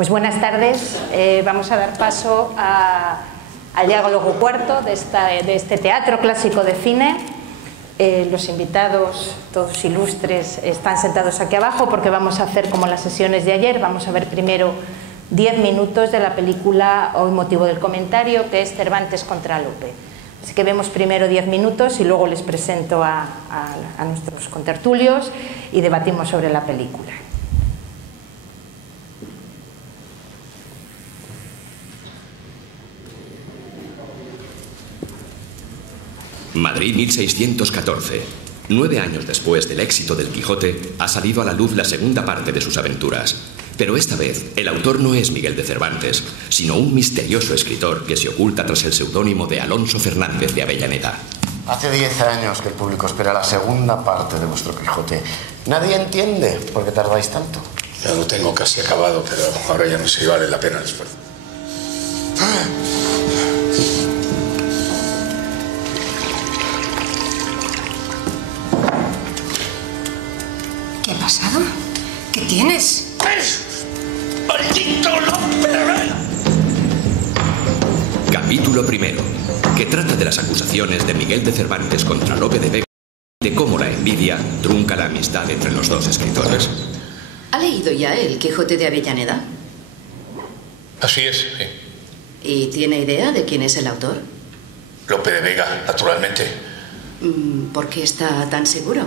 Pues buenas tardes. Vamos a dar paso al diálogo cuarto de este teatro clásico de cine. Los invitados, todos ilustres, están sentados aquí abajo porque vamos a hacer como las sesiones de ayer. Vamos a ver primero 10 minutos de la película Hoy motivo del comentario, que es Cervantes contra Lope. Así que vemos primero 10 minutos y luego les presento a nuestros contertulios y debatimos sobre la película. Madrid 1614. 9 años después del éxito del Quijote, ha salido a la luz la segunda parte de sus aventuras. Pero esta vez, el autor no es Miguel de Cervantes, sino un misterioso escritor que se oculta tras el seudónimo de Alonso Fernández de Avellaneda. Hace 10 años que el público espera la segunda parte de vuestro Quijote. Nadie entiende por qué tardáis tanto. Ya lo tengo casi acabado, pero ahora ya no sé si vale la pena el esfuerzo. ¿Qué ha pasado? ¿Qué tienes? ¡Maldito Lope! Capítulo primero, que trata de las acusaciones de Miguel de Cervantes contra Lope de Vega y de cómo la envidia trunca la amistad entre los dos escritores. ¿Ha leído ya El Quijote de Avellaneda? Así es, sí. ¿Y tiene idea de quién es el autor? Lope de Vega, naturalmente. ¿Por qué está tan seguro?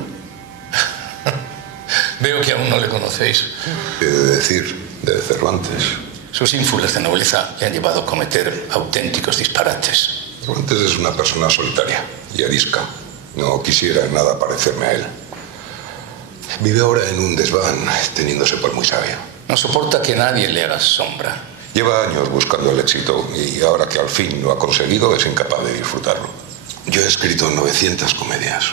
Veo que aún no le conocéis. He de decir, de Cervantes. Sus ínfulas de nobleza le han llevado a cometer auténticos disparates. Cervantes es una persona solitaria y arisca. No quisiera en nada parecerme a él. Vive ahora en un desván, teniéndose por muy sabio. No soporta que nadie le haga sombra. Lleva años buscando el éxito y ahora que al fin lo ha conseguido es incapaz de disfrutarlo. Yo he escrito 900 comedias,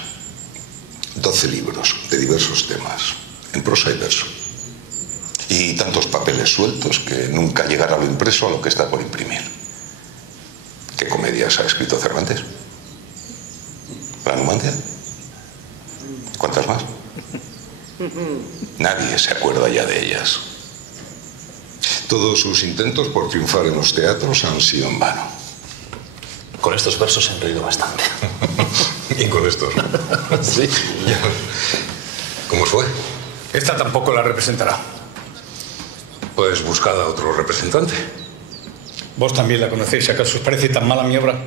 12 libros de diversos temas, en prosa y verso. Y tantos papeles sueltos que nunca llegará lo impreso a lo que está por imprimir. ¿Qué comedias ha escrito Cervantes? ¿La Numancia? ¿Cuántas más? Nadie se acuerda ya de ellas. Todos sus intentos por triunfar en los teatros han sido en vano. Con estos versos he reído bastante. Y con estos. Sí. ¿Cómo fue? Esta tampoco la representará. Pues buscad a otro representante. ¿Vos también la conocéis? ¿Acaso os parece tan mala mi obra?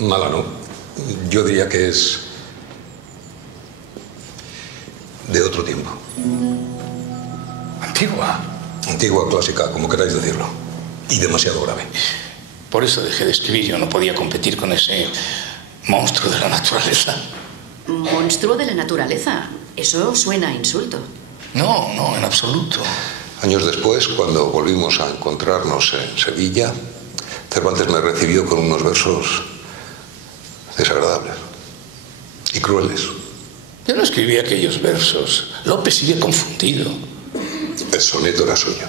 Mala no. Yo diría que es de otro tiempo. Antigua. Antigua, clásica, como queráis decirlo. Y demasiado grave. Por eso dejé de escribir. Yo no podía competir con ese monstruo de la naturaleza. ¿Monstruo de la naturaleza? Eso suena a insulto. No, no, en absoluto. Años después, cuando volvimos a encontrarnos en Sevilla, Cervantes me recibió con unos versos desagradables y crueles. Yo no escribí aquellos versos. Lope sigue confundido. El soneto era suyo.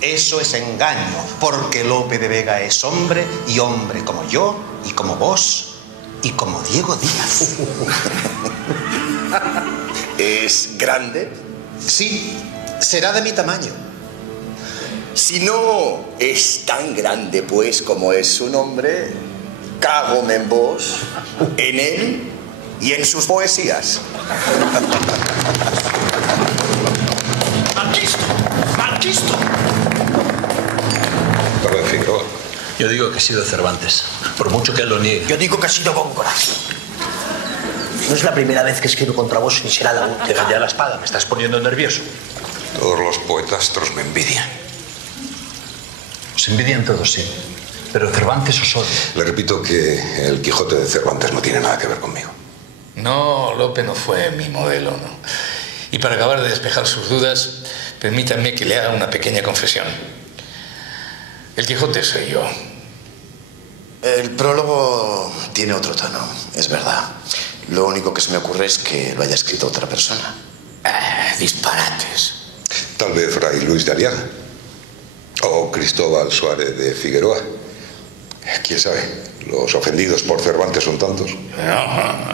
Eso es engaño, porque Lope de Vega es hombre, y hombre como yo, y como vos, y como Diego Díaz. ¿Es grande? Sí, será de mi tamaño. Si no es tan grande, pues, como es su nombre, cágome en vos, en él y en sus poesías. ¡Marquisto! ¡Marquisto! Para Figueroa. Yo digo que ha sido Cervantes, por mucho que él lo niegue. Yo digo que ha sido Góngora. No es la primera vez que escribo contra vos, ni será la última. Deja ya la espada, me estás poniendo nervioso. Todos los poetastros me envidian. Os envidian todos, sí. Pero Cervantes os odia. Le repito que el Quijote de Cervantes no tiene nada que ver conmigo. No, Lope no fue mi modelo, ¿no? Y para acabar de despejar sus dudas, permítanme que le haga una pequeña confesión. El Quijote soy yo. El prólogo tiene otro tono, es verdad. Lo único que se me ocurre es que lo haya escrito otra persona. Disparates. Tal vez Fray Luis de Aliaga. O Cristóbal Suárez de Figueroa. ¿Quién sabe? Los ofendidos por Cervantes son tantos. No.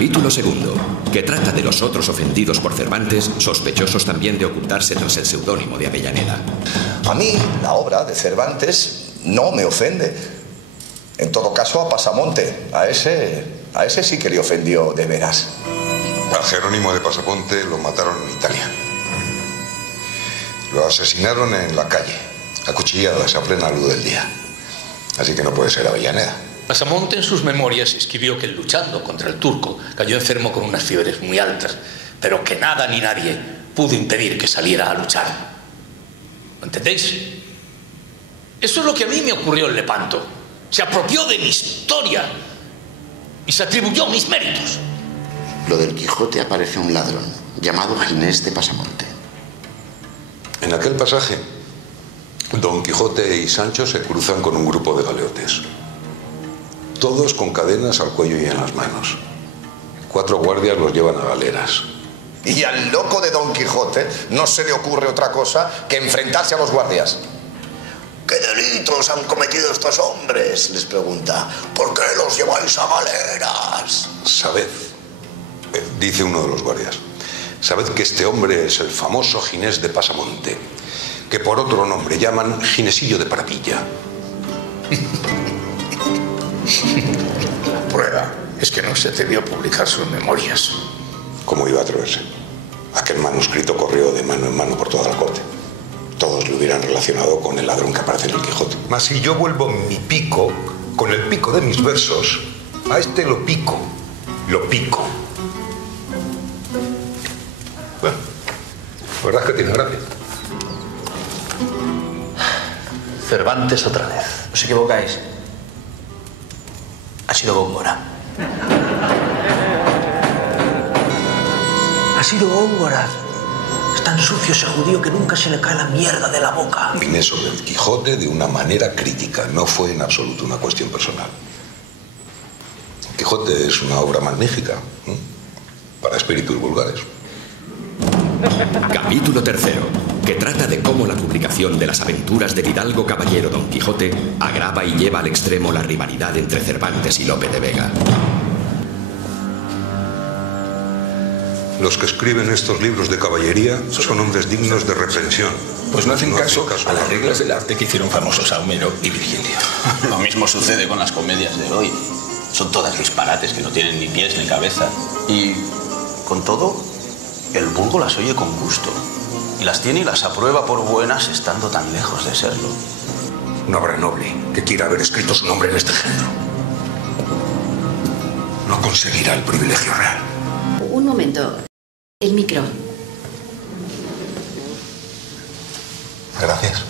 Capítulo segundo, que trata de los otros ofendidos por Cervantes, sospechosos también de ocultarse tras el seudónimo de Avellaneda. A mí, la obra de Cervantes no me ofende. En todo caso, a Pasamonte, a ese sí que le ofendió de veras. A Jerónimo de Pasamonte lo mataron en Italia. Lo asesinaron en la calle, a cuchilladas a plena luz del día. Así que no puede ser Avellaneda. Pasamonte en sus memorias escribió que luchando contra el turco cayó enfermo con unas fiebres muy altas, pero que nada ni nadie pudo impedir que saliera a luchar. ¿Lo entendéis? Eso es lo que a mí me ocurrió en Lepanto. Se apropió de mi historia y se atribuyó mis méritos. Lo del Quijote aparece un ladrón llamado Ginés de Pasamonte. En aquel pasaje, Don Quijote y Sancho se cruzan con un grupo de galeotes. Todos con cadenas al cuello y en las manos. 4 guardias los llevan a galeras. Y al loco de Don Quijote no se le ocurre otra cosa que enfrentarse a los guardias. ¿Qué delitos han cometido estos hombres?, les pregunta. ¿Por qué los lleváis a galeras? Sabed, dice uno de los guardias, sabed que este hombre es el famoso Ginés de Pasamonte, que por otro nombre llaman Ginesillo de Paravilla. La prueba es que no se atrevió a publicar sus memorias. ¿Cómo iba a atreverse? Aquel manuscrito corrió de mano en mano por toda la corte. Todos lo hubieran relacionado con el ladrón que aparece en el Quijote. Mas si yo vuelvo mi pico, con el pico de mis versos, a este lo pico. Bueno, la verdad es que tiene gracia. Cervantes otra vez. Os equivocáis. Ha sido Góngora. Ha sido Góngora. Es tan sucio ese judío que nunca se le cae la mierda de la boca. Vine sobre el Quijote de una manera crítica, no fue en absoluto una cuestión personal. El Quijote es una obra magnífica, para espíritus vulgares. Capítulo tercero, que trata de cómo la publicación de las aventuras del hidalgo caballero Don Quijote agrava y lleva al extremo la rivalidad entre Cervantes y Lope de Vega. Los que escriben estos libros de caballería son hombres dignos de reprensión. Pues no hacen caso a las reglas del arte que hicieron famosos a Homero y Virgilio. Lo mismo sucede con las comedias de hoy. Son todas disparates que no tienen ni pies ni cabeza. Y, con todo, el vulgo las oye con gusto. Y las tiene y las aprueba por buenas estando tan lejos de serlo. Una obra noble que quiera haber escrito su nombre en este género no conseguirá el privilegio real. Un momento. El micro. Gracias.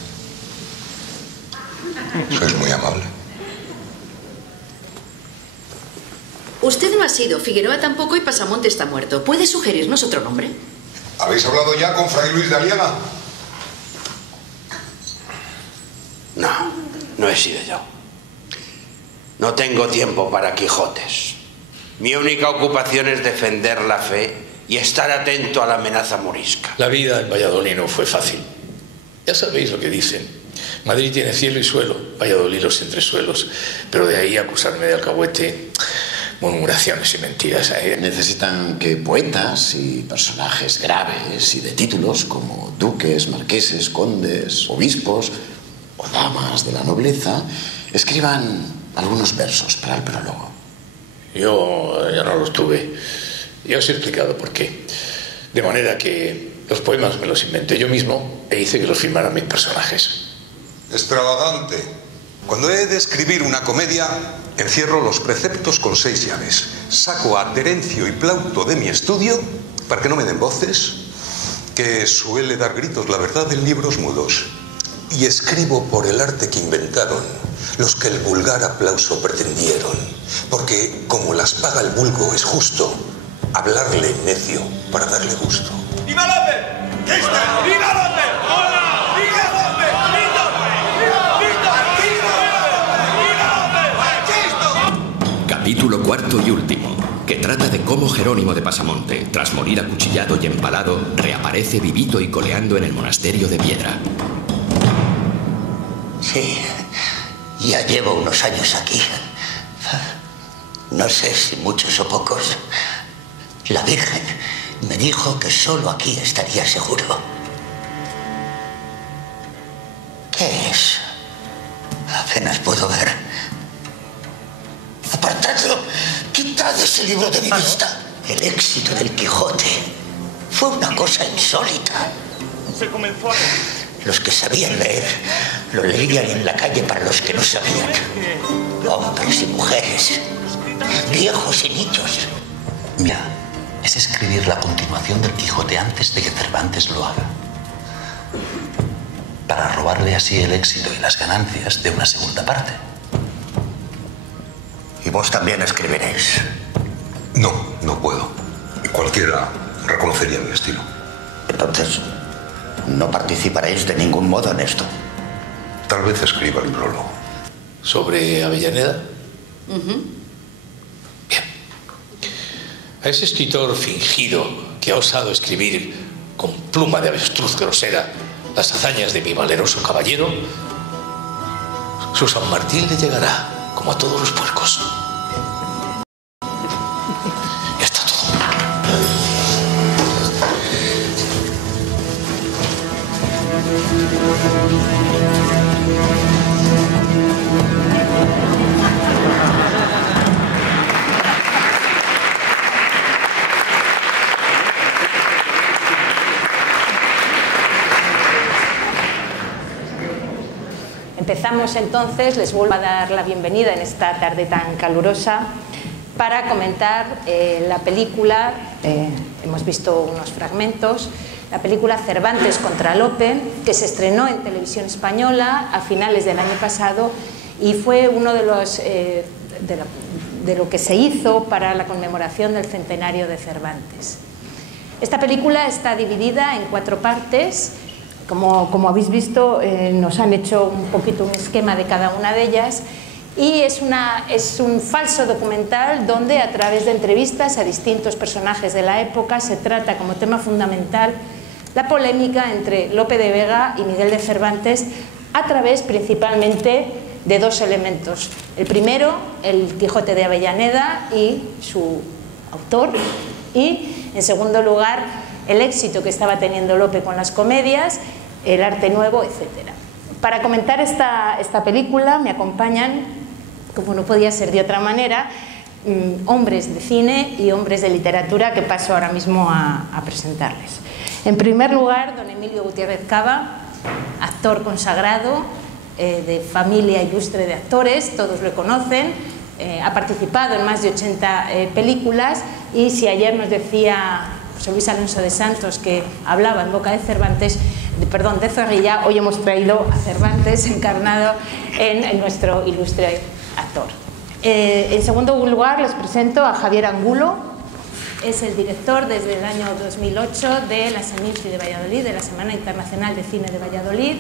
Sois muy amable. Usted no ha sido, Figueroa tampoco y Pasamonte está muerto. ¿Puede sugerirnos otro nombre? ¿Habéis hablado ya con Fray Luis de Aliaga? No he sido yo. No tengo tiempo para Quijotes. Mi única ocupación es defender la fe y estar atento a la amenaza morisca. La vida en Valladolid no fue fácil. Ya sabéis lo que dicen. Madrid tiene cielo y suelo, Valladolid los entresuelos. Pero de ahí acusarme de alcahuete, murmuraciones y mentiras. Necesitan que poetas y personajes graves y de títulos como duques, marqueses, condes, obispos o damas de la nobleza escriban algunos versos para el prólogo. Yo ya no los tuve. Ya os he explicado por qué. De manera que los poemas me los inventé yo mismo e hice que los firmaran mis personajes. Extravagante. Cuando he de escribir una comedia, encierro los preceptos con 6 llaves. Saco a Terencio y Plauto de mi estudio para que no me den voces, que suele dar gritos la verdad en libros mudos. Y escribo por el arte que inventaron los que el vulgar aplauso pretendieron. Porque como las paga el vulgo es justo hablarle necio para darle gusto. ¡Viva López! ¿Qué está? ¡Viva López! ¡Hola! ¡Viva López! Capítulo cuarto y último, que trata de cómo Jerónimo de Pasamonte, tras morir acuchillado y empalado, reaparece vivito y coleando en el monasterio de Piedra. Sí, ya llevo unos años aquí. No sé si muchos o pocos, La Virgen me dijo que solo aquí estaría seguro. ¿Qué es? Apenas puedo ver. Apartadlo. Quitad ese libro de mi vista. El éxito del Quijote fue una cosa insólita. Se comenzó a... Los que sabían leer lo leían en la calle para los que no sabían. Hombres y mujeres, viejos y niños. Mira, es escribir la continuación del Quijote antes de que Cervantes lo haga, para robarle así el éxito y las ganancias de una segunda parte. ¿Y vos también escribiréis? No, no puedo. Cualquiera reconocería mi estilo. Entonces, no participaréis de ningún modo en esto. Tal vez escriba el prólogo. ¿Sobre Avellaneda? Bien. A ese escritor fingido que ha osado escribir con pluma de avestruz grosera las hazañas de mi valeroso caballero, su San Martín le llegará, como a todos los puercos. Ya está todo. Empezamos entonces, les vuelvo a dar la bienvenida en esta tarde tan calurosa para comentar la película, hemos visto unos fragmentos, la película Cervantes contra Lope, que se estrenó en Televisión Española a finales del año pasado y fue uno de los de lo que se hizo para la conmemoración del centenario de Cervantes. Esta película está dividida en 4 partes. Como habéis visto, nos han hecho un poquito un esquema de cada una de ellas y es un falso documental donde a través de entrevistas a distintos personajes de la época se trata como tema fundamental la polémica entre Lope de Vega y Miguel de Cervantes a través principalmente de 2 elementos. El primero, el Quijote de Avellaneda y su autor, y en segundo lugar el éxito que estaba teniendo Lope con las comedias, el arte nuevo, etc. Para comentar esta película me acompañan, como no podía ser de otra manera, hombres de cine y hombres de literatura que paso ahora mismo a presentarles. En primer lugar, don Emilio Gutiérrez Cava, actor consagrado, de familia ilustre de actores, todos lo conocen, ha participado en más de 80 películas y si ayer nos decía José Luis Alonso de Santos que hablaba en boca de Cervantes, de Zorrilla, hoy hemos traído a Cervantes encarnado en nuestro ilustre actor. En segundo lugar les presento a Javier Angulo, es el director desde el año 2008 de la Seminci de Valladolid, de la Semana Internacional de Cine de Valladolid.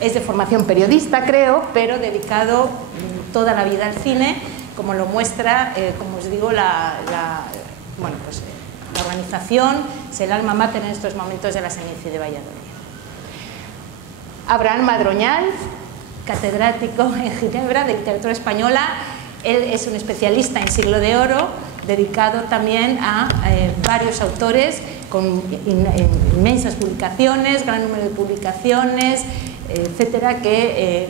Es de formación periodista, creo, pero dedicado toda la vida al cine, como lo muestra, como os digo, la organización, es el alma mater en estos momentos de la Seminci de Valladolid. Abraham Madroñal, catedrático en Ginebra de literatura española, él es un especialista en Siglo de Oro, dedicado también a varios autores con inmensas publicaciones, gran número de publicaciones, etcétera, que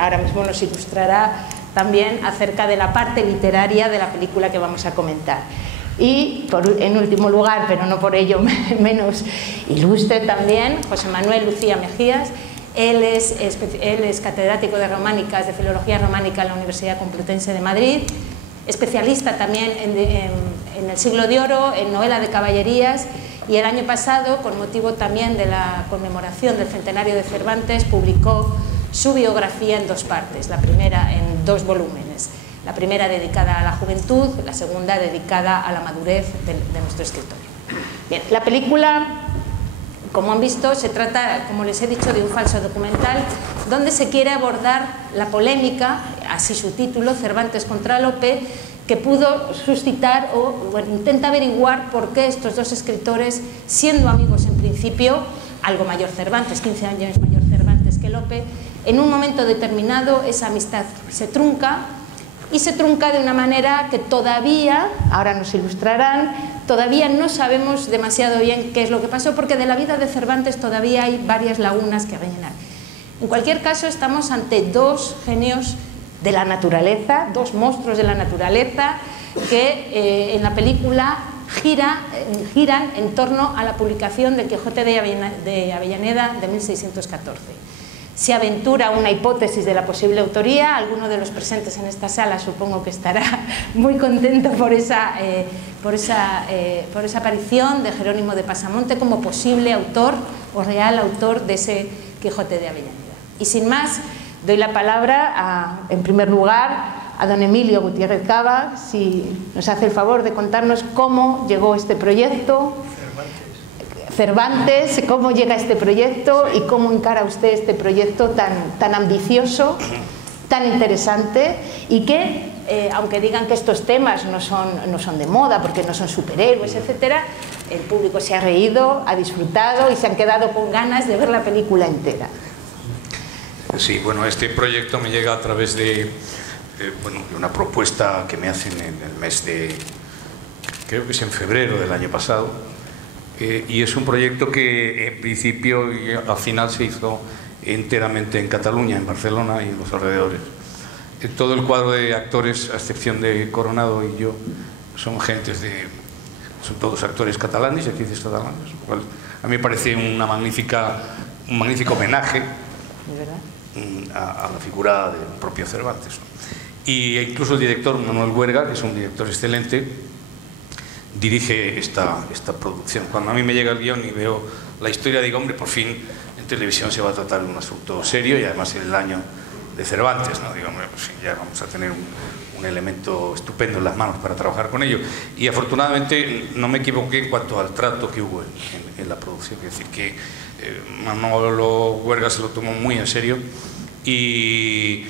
ahora mismo nos ilustrará también acerca de la parte literaria de la película que vamos a comentar. Y en último lugar, pero no por ello menos ilustre también, José Manuel Lucía Mejías. Él es catedrático de románicas, de filología románica en la Universidad Complutense de Madrid, especialista también en el Siglo de Oro, en novela de caballerías, y el año pasado, con motivo también de la conmemoración del centenario de Cervantes, publicó su biografía en 2 partes, la primera en 2 volúmenes. La primera dedicada a la juventud, la segunda dedicada a la madurez de nuestro escritor. Bien, la película, como han visto, se trata, como les he dicho, de un falso documental donde se quiere abordar la polémica, así su título, Cervantes contra Lope, que pudo suscitar intenta averiguar por qué estos 2 escritores, siendo amigos en principio, algo mayor Cervantes, 15 años mayor Cervantes que Lope, en un momento determinado esa amistad se trunca, y se trunca de una manera que todavía, ahora nos ilustrarán, todavía no sabemos demasiado bien qué es lo que pasó, porque de la vida de Cervantes todavía hay varias lagunas que rellenar. En cualquier caso, estamos ante dos genios de la naturaleza, dos monstruos de la naturaleza, que en la película giran en torno a la publicación del Quijote de Avellaneda de 1614. Se aventura una hipótesis de la posible autoría. Alguno de los presentes en esta sala supongo que estará muy contento por esa aparición de Jerónimo de Pasamonte como posible autor o real autor de ese Quijote de Avellaneda. Y sin más, doy la palabra, en primer lugar, a don Emilio Gutiérrez Cava, si nos hace el favor de contarnos cómo llegó este proyecto, Cervantes, cómo llega este proyecto y cómo encara usted este proyecto tan ambicioso, tan interesante, y que, aunque digan que estos temas no son de moda porque no son superhéroes, etcétera, el público se ha reído, ha disfrutado y se han quedado con ganas de ver la película entera. Sí, bueno, este proyecto me llega a través de una propuesta que me hacen en el mes de, creo que es en febrero del año pasado, y es un proyecto que en principio y al final se hizo enteramente en Cataluña, en Barcelona y en los alrededores. Todo el cuadro de actores, a excepción de Coronado y yo, son todos actores catalanes y actrices catalanas, lo cual a mí me parece un magnífico homenaje a la figura del propio Cervantes, ¿no? Y incluso el director Manuel Huerga, que es un director excelente, dirige esta producción. Cuando a mí me llega el guión y veo la historia, digo, hombre, por fin en televisión se va a tratar de un asunto serio y además en el año de Cervantes, ¿no? Digo, hombre, pues ya vamos a tener un elemento estupendo en las manos para trabajar con ello. Y afortunadamente no me equivoqué en cuanto al trato que hubo en la producción. Es decir, que Manuel Huerga se lo tomó muy en serio y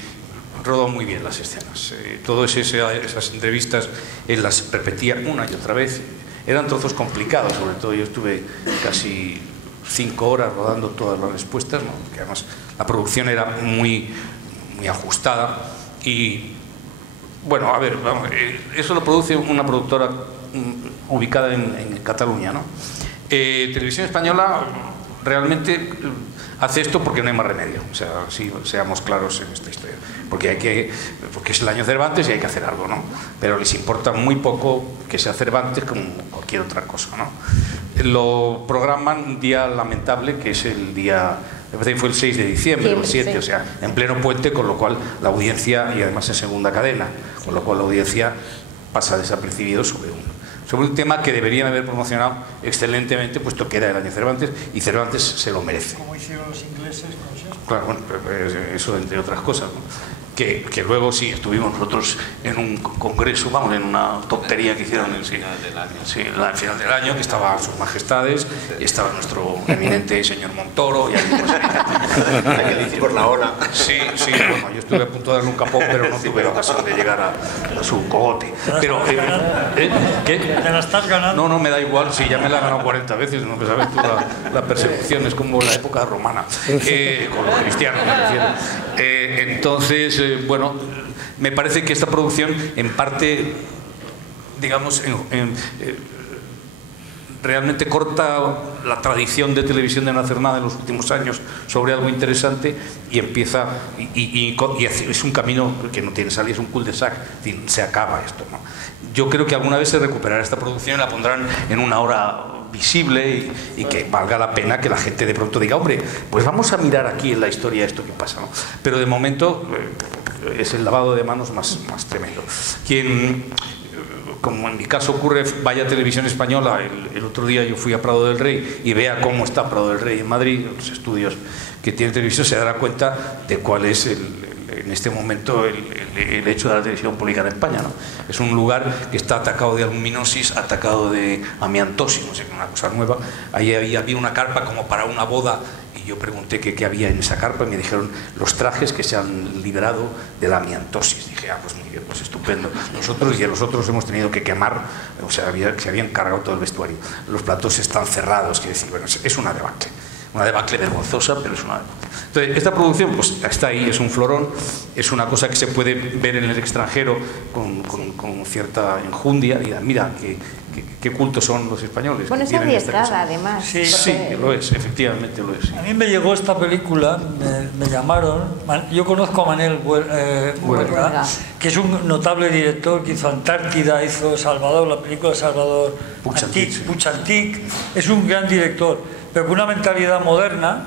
rodó muy bien las escenas. Todas esas entrevistas él las repetía una y otra vez. Eran trozos complicados, sobre todo yo estuve casi 5 horas rodando todas las respuestas, ¿no? Porque además la producción era muy ajustada y bueno, a ver, vamos, eso lo produce una productora ubicada en Cataluña, ¿no? Televisión Española realmente hace esto porque no hay más remedio, o sea, si seamos claros en esta historia, porque es el año Cervantes y hay que hacer algo, ¿no? Pero les importa muy poco que sea Cervantes como cualquier otra cosa, ¿no? Lo programan un día lamentable, que es el día, me parece que fue el 6 de diciembre, o el 7, sí. O sea, en pleno puente, con lo cual la audiencia, y además en segunda cadena, con lo cual la audiencia pasa desapercibido sobre un tema que deberían haber promocionado excelentemente, puesto que era el año Cervantes, y Cervantes se lo merece. Como hicieron los ingleses con Shakespeare. Claro, bueno, eso entre otras cosas, ¿no? Que luego sí, estuvimos nosotros en un congreso, vamos, en una tontería que hicieron al final del año, que estaban sus majestades, y estaba nuestro eminente señor Montoro, y ahí por la ola. Sí, bueno, yo estuve a punto de darle un capón, pero no tuve la ocasión de llegar a su cogote. Pero, ¿qué? ¿Te la estás ganando? No, me da igual, sí, ya me la he ganado 40 veces, ¿no? Sabes tú, la persecución es como la época romana, con los cristianos, me refiero. Entonces, bueno, me parece que esta producción, en parte, digamos, realmente corta la tradición de televisión de no hacer nada en los últimos años sobre algo interesante y empieza, y es un camino que no tiene salida, es un cul-de-sac, se acaba esto, ¿no? Yo creo que alguna vez se recuperará esta producción y la pondrán en una hora visible y que valga la pena que la gente de pronto diga, hombre, pues vamos a mirar aquí en la historia esto que pasa, ¿no? Pero de momento es el lavado de manos más tremendo. Quien, como en mi caso ocurre, vaya a Televisión Española, el otro día yo fui a Prado del Rey y vea cómo está Prado del Rey en Madrid, los estudios que tiene televisión, se dará cuenta de cuál es en este momento el hecho de la televisión pública en España, ¿no? Es un lugar que está atacado de aluminosis, atacado de amiantosis, no sé, una cosa nueva. Ahí había una carpa como para una boda y yo pregunté qué había en esa carpa y me dijeron los trajes que se han liberado de la amiantosis. Dije, pues muy bien, pues estupendo. Nosotros y a los otros hemos tenido que quemar, o sea, se habían cargado todo el vestuario. Los platos están cerrados, quiere decir, bueno, es una debacle. Una debacle vergonzosa, pero es una debacle. Entonces, esta producción pues está ahí, es un florón, es una cosa que se puede ver en el extranjero con cierta enjundia, y mira, que qué cultos son los españoles. Bueno, es arriesgada, además. Sí, sí, lo es, efectivamente lo es. A mí me llegó esta película, me llamaron, yo conozco a Manel Huelga, que es un notable director que hizo Antártida, hizo Salvador, la película Salvador, Puig Antic, es un gran director, pero con una mentalidad moderna,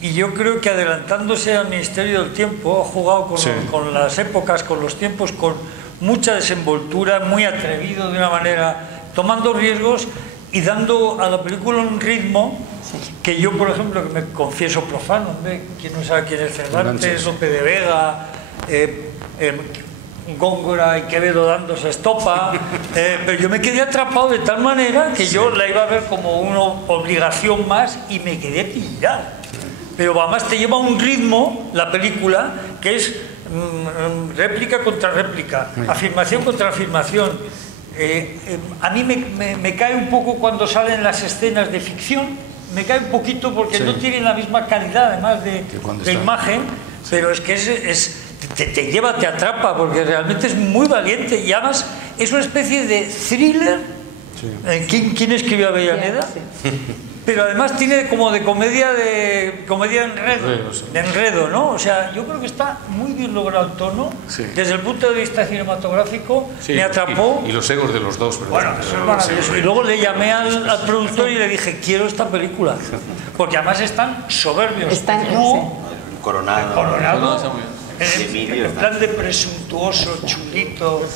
y yo creo que adelantándose al Ministerio del Tiempo, ha jugado con las épocas, con los tiempos, con mucha desenvoltura, muy atrevido de una manera, tomando riesgos y dando a la película un ritmo que yo, por ejemplo, que me confieso profano, ¿quién no sabe quién es Cervantes, Lope de Vega, Góngora y Quevedo dándose estopa, pero yo me quedé atrapado de tal manera que yo la iba a ver como una obligación más y me quedé pillado. Pero además te lleva un ritmo, la película, que es réplica contra réplica, afirmación contra afirmación. A mí me cae un poco cuando salen las escenas de ficción, me cae un poquito porque no tienen la misma calidad además de imagen, pero es que te lleva, te atrapa, porque realmente es muy valiente y además es una especie de thriller. ¿Quién escribió Avellaneda? Pero además tiene como de comedia de enredo, ¿no? O sea, yo creo que está muy bien logrado el tono, desde el punto de vista cinematográfico, me atrapó. Y los egos de los dos, ¿verdad? Bueno, eso es maravilloso. Y luego le llamé al productor y le dije, quiero esta película, porque además están soberbios. Coronado. En plan de presuntuoso, chulito,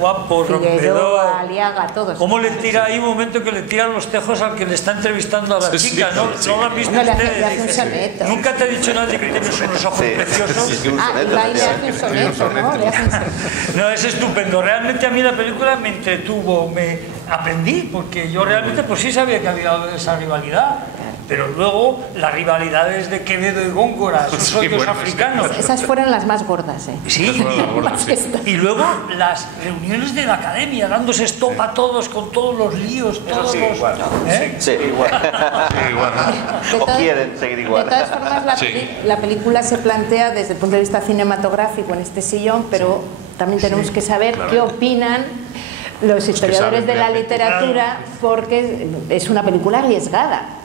guapo, rompedor. Aliaga, todos. ¿Cómo le tira ahí un momento que le tiran los tejos al que le está entrevistando a la chica? ¿No lo han visto ustedes? Nunca te he dicho nadie que tienes unos ojos preciosos. Y va y le hace un soneto, ¿no? No, es estupendo. Realmente a mí la película me entretuvo, me aprendí, porque yo realmente pues sí sabía que había esa rivalidad. Pero luego las rivalidades de Quevedo y Góngora, esos otros africanos. Esas fueron las más gordas, ¿eh? Sí, y luego las reuniones de la academia, dándose estopa todos, con todos los líos, todos los... Igual. Sí, igual. O quieren seguir igual. De todas formas, la película se plantea desde el punto de vista cinematográfico en este sillón, pero también tenemos que saber qué opinan los historiadores de la literatura, porque es una película arriesgada.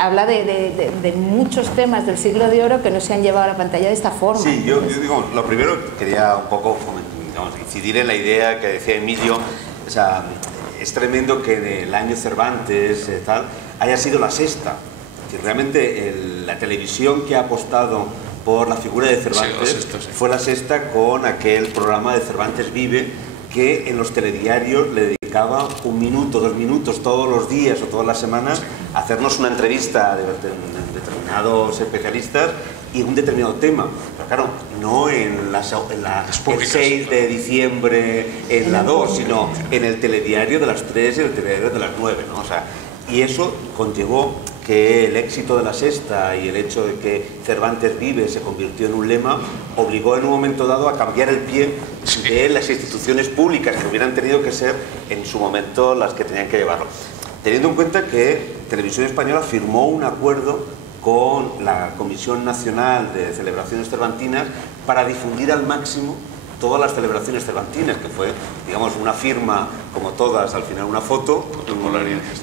Habla de muchos temas del siglo de oro que no se han llevado a la pantalla de esta forma. Sí, yo digo, lo primero quería un poco incidir en la idea que decía Emilio. O sea, es tremendo que en el año Cervantes haya sido La Sexta. Realmente la televisión que ha apostado por la figura de Cervantes fue La Sexta, con aquel programa de Cervantes Vive, que en los telediarios le dedicaba 1 minuto, 2 minutos todos los días o todas las semanas a hacernos una entrevista de determinados especialistas y un determinado tema. Pero claro, no en el 6 de diciembre en la 2, sino en el telediario de las 3 y el telediario de las 9, ¿no? O sea, y eso conllevó que el éxito de La Sexta y el hecho de que Cervantes Vive se convirtió en un lema obligó en un momento dado a cambiar el pie de las instituciones públicas que hubieran tenido que ser en su momento las que tenían que llevarlo. Teniendo en cuenta que Televisión Española firmó un acuerdo con la Comisión Nacional de Celebraciones Cervantinas para difundir al máximo todas las celebraciones cervantinas, que fue, digamos, una firma, como todas, al final una foto,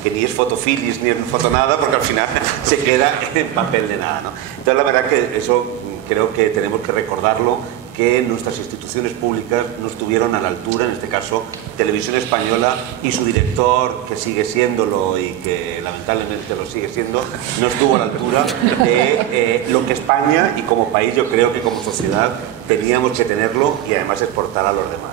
que ni es fotofilis ni es foto nada, porque al final se queda en papel de nada, ¿no? Entonces la verdad que eso creo que tenemos que recordarlo, que nuestras instituciones públicas no estuvieron a la altura, en este caso Televisión Española y su director, que sigue siéndolo y que lamentablemente lo sigue siendo, no estuvo a la altura de lo que España y como país, yo creo que como sociedad teníamos que tenerlo y además exportar a los demás.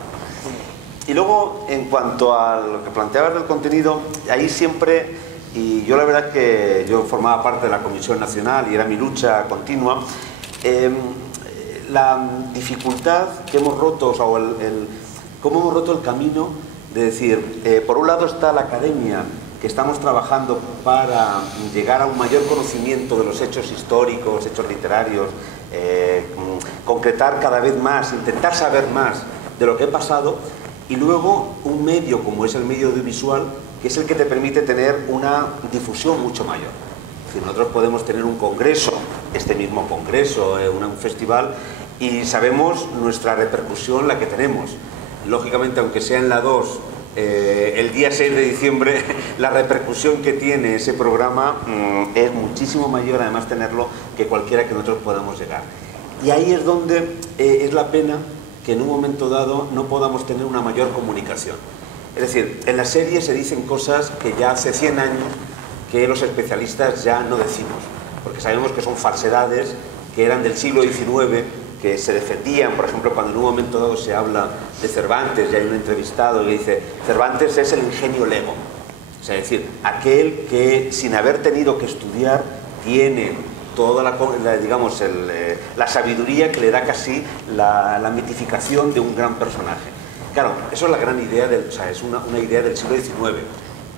Y luego, en cuanto a lo que planteabas del contenido, ahí siempre, y yo la verdad que yo formaba parte de la Comisión Nacional y era mi lucha continua, la dificultad que hemos roto, o sea, cómo hemos roto el camino de decir, por un lado está la academia, que estamos trabajando para llegar a un mayor conocimiento de los hechos históricos, hechos literarios, concretar cada vez más, intentar saber más de lo que ha pasado, y luego un medio como es el medio audiovisual, que es el que te permite tener una difusión mucho mayor. Es decir, nosotros podemos tener un congreso, este mismo congreso, un festival, y sabemos nuestra repercusión, la que tenemos. Lógicamente, aunque sea en la 2, el día 6 de diciembre la repercusión que tiene ese programa es muchísimo mayor, además tenerlo, que cualquiera que nosotros podamos llegar. Y ahí es donde es la pena que en un momento dado no podamos tener una mayor comunicación. Es decir, en la serie se dicen cosas que ya hace 100 años que los especialistas ya no decimos, porque sabemos que son falsedades que eran del siglo XIX, que se defendían. Por ejemplo, cuando en un momento dado se habla de Cervantes y hay un entrevistado que dice Cervantes es el ingenio lego, o sea, es decir, aquel que sin haber tenido que estudiar tiene toda la sabiduría que le da casi la mitificación de un gran personaje. Claro, eso es la gran idea, es una idea del siglo XIX,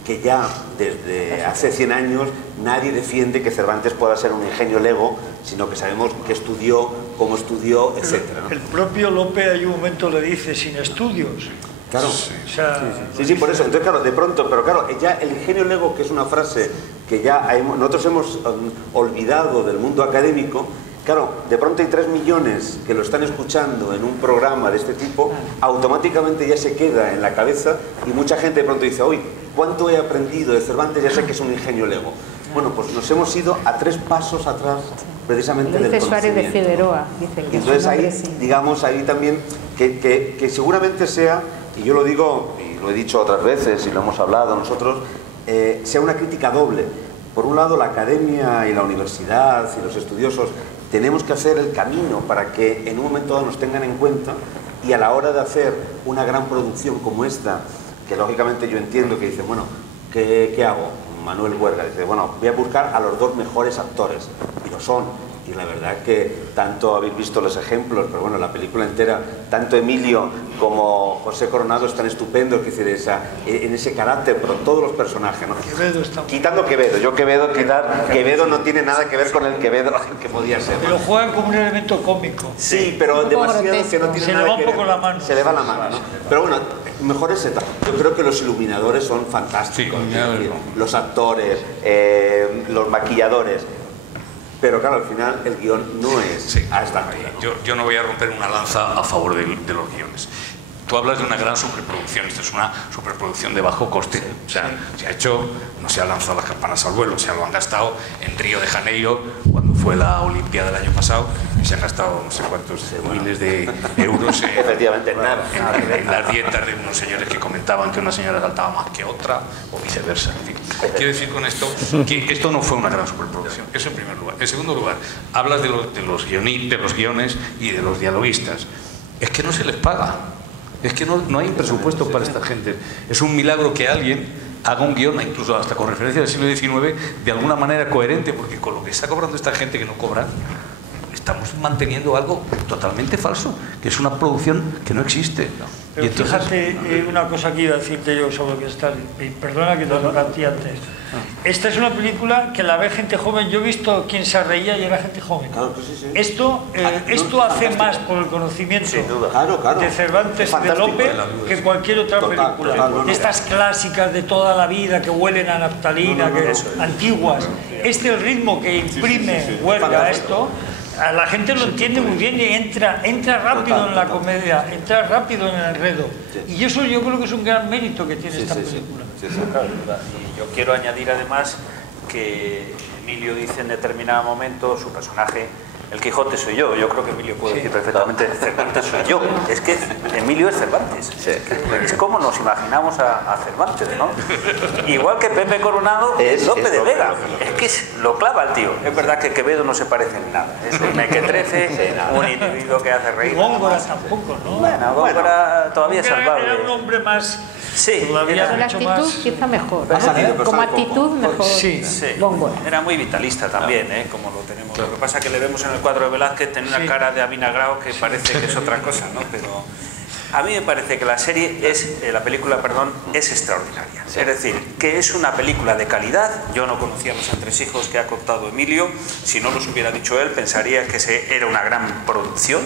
que ya desde hace 100 años nadie defiende que Cervantes pueda ser un ingenio lego, sino que sabemos que estudió, cómo estudió, etc. ¿no? El propio Lope hay un momento le dice sin estudios. Claro, sí, por eso. Entonces, claro, de pronto, pero claro, ya el ingenio lego, que es una frase que ya nosotros hemos olvidado del mundo académico, claro, de pronto hay 3 millones que lo están escuchando en un programa de este tipo, automáticamente ya se queda en la cabeza y mucha gente de pronto dice, oye, ¿cuánto he aprendido de Cervantes? Ya sé que es un ingenio lego. Bueno, pues nos hemos ido a 3 pasos atrás precisamente del conocimiento. Suárez de Figueroa, dice que entonces ahí, digamos, ahí también, que seguramente sea, y yo lo digo, y lo he dicho otras veces y lo hemos hablado nosotros, sea una crítica doble. Por un lado, la academia y la universidad y los estudiosos tenemos que hacer el camino para que en un momento dado nos tengan en cuenta, y a la hora de hacer una gran producción como esta, que lógicamente yo entiendo que dicen, bueno, ¿qué hago? Manuel Huerga dice, bueno, voy a buscar a los 2 mejores actores, y lo son. Y la verdad que tanto habéis visto los ejemplos, pero bueno, la película entera, tanto Emilio como José Coronado están estupendos, en ese carácter, pero todos los personajes, ¿no? Quevedo está... Quitando Quevedo, Quevedo no tiene nada que ver con el Quevedo que podía ser. Pero juegan como un elemento cómico. Sí, pero demasiado que no tiene nada que ver. Se le va un poco la mano. Se le va la mano, ¿no? Pero bueno, mejor es esta. Yo creo que los iluminadores son fantásticos. Sí, los actores, los maquilladores. Pero claro, al final el guión no es a esta manera. Yo no voy a romper una lanza a favor de los guiones. Tú hablas de una gran superproducción, esto es una superproducción de bajo coste. O sea, se ha hecho, no se ha lanzado las campanas al vuelo, se lo han gastado en Río de Janeiro, cuando fue la Olimpiada del año pasado, y se han gastado no sé cuántos miles de euros efectivamente, en las dietas de unos señores que comentaban que una señora saltaba más que otra, o viceversa. En fin, quiero decir con esto que esto no fue una gran superproducción, eso en primer lugar. En segundo lugar, hablas de los guiones y de los dialoguistas. Es que no se les paga. Es que no hay presupuesto para esta gente. Es un milagro que alguien haga un guión, incluso hasta con referencia al siglo XIX, de alguna manera coherente, porque con lo que está cobrando esta gente que no cobra, estamos manteniendo algo totalmente falso, que es una producción que no existe. Pero y entonces, fíjate una cosa que iba a decirte yo sobre lo que está, perdona que te lo planteé antes. Esta es una película que la ve gente joven. Yo he visto quien se reía y era gente joven. Claro que sí. Esto hace más por el conocimiento de Cervantes y de Lope que cualquier otra película. Estas clásicas de toda la vida que huelen a naftalina, antiguas. El ritmo que imprime Huerga a esto, a la gente lo entiende muy bien y entra rápido en la comedia, entra rápido en el enredo. Y eso yo creo que es un gran mérito que tiene esta película. Y yo quiero añadir además que Emilio dice en determinado momento, su personaje, el Quijote soy yo. Yo creo que Emilio puede decir perfectamente Cervantes soy yo. Es que Emilio es Cervantes. Es como nos imaginamos a Cervantes, ¿no? Igual que Pepe Coronado es Lope de Vega. Es que lo clava el tío. Es verdad que Quevedo no se parece en nada. Es un mequetrefe, un individuo que hace reír. Góngora tampoco, ¿no? Bueno, Góngora todavía es salvable. Era un hombre más... Sí, la actitud quizá mejor. Como actitud mejor. Sí. Era muy vitalista también, como lo tenemos. Lo que pasa es que le vemos en el cuadro de Velázquez tener una cara de avinagrado que parece que es otra cosa, ¿no? Pero a mí me parece que la película es extraordinaria. Es decir, que es una película de calidad. Yo no conocía los entresijos que ha contado Emilio. Si no los hubiera dicho él, pensaría que era una gran producción.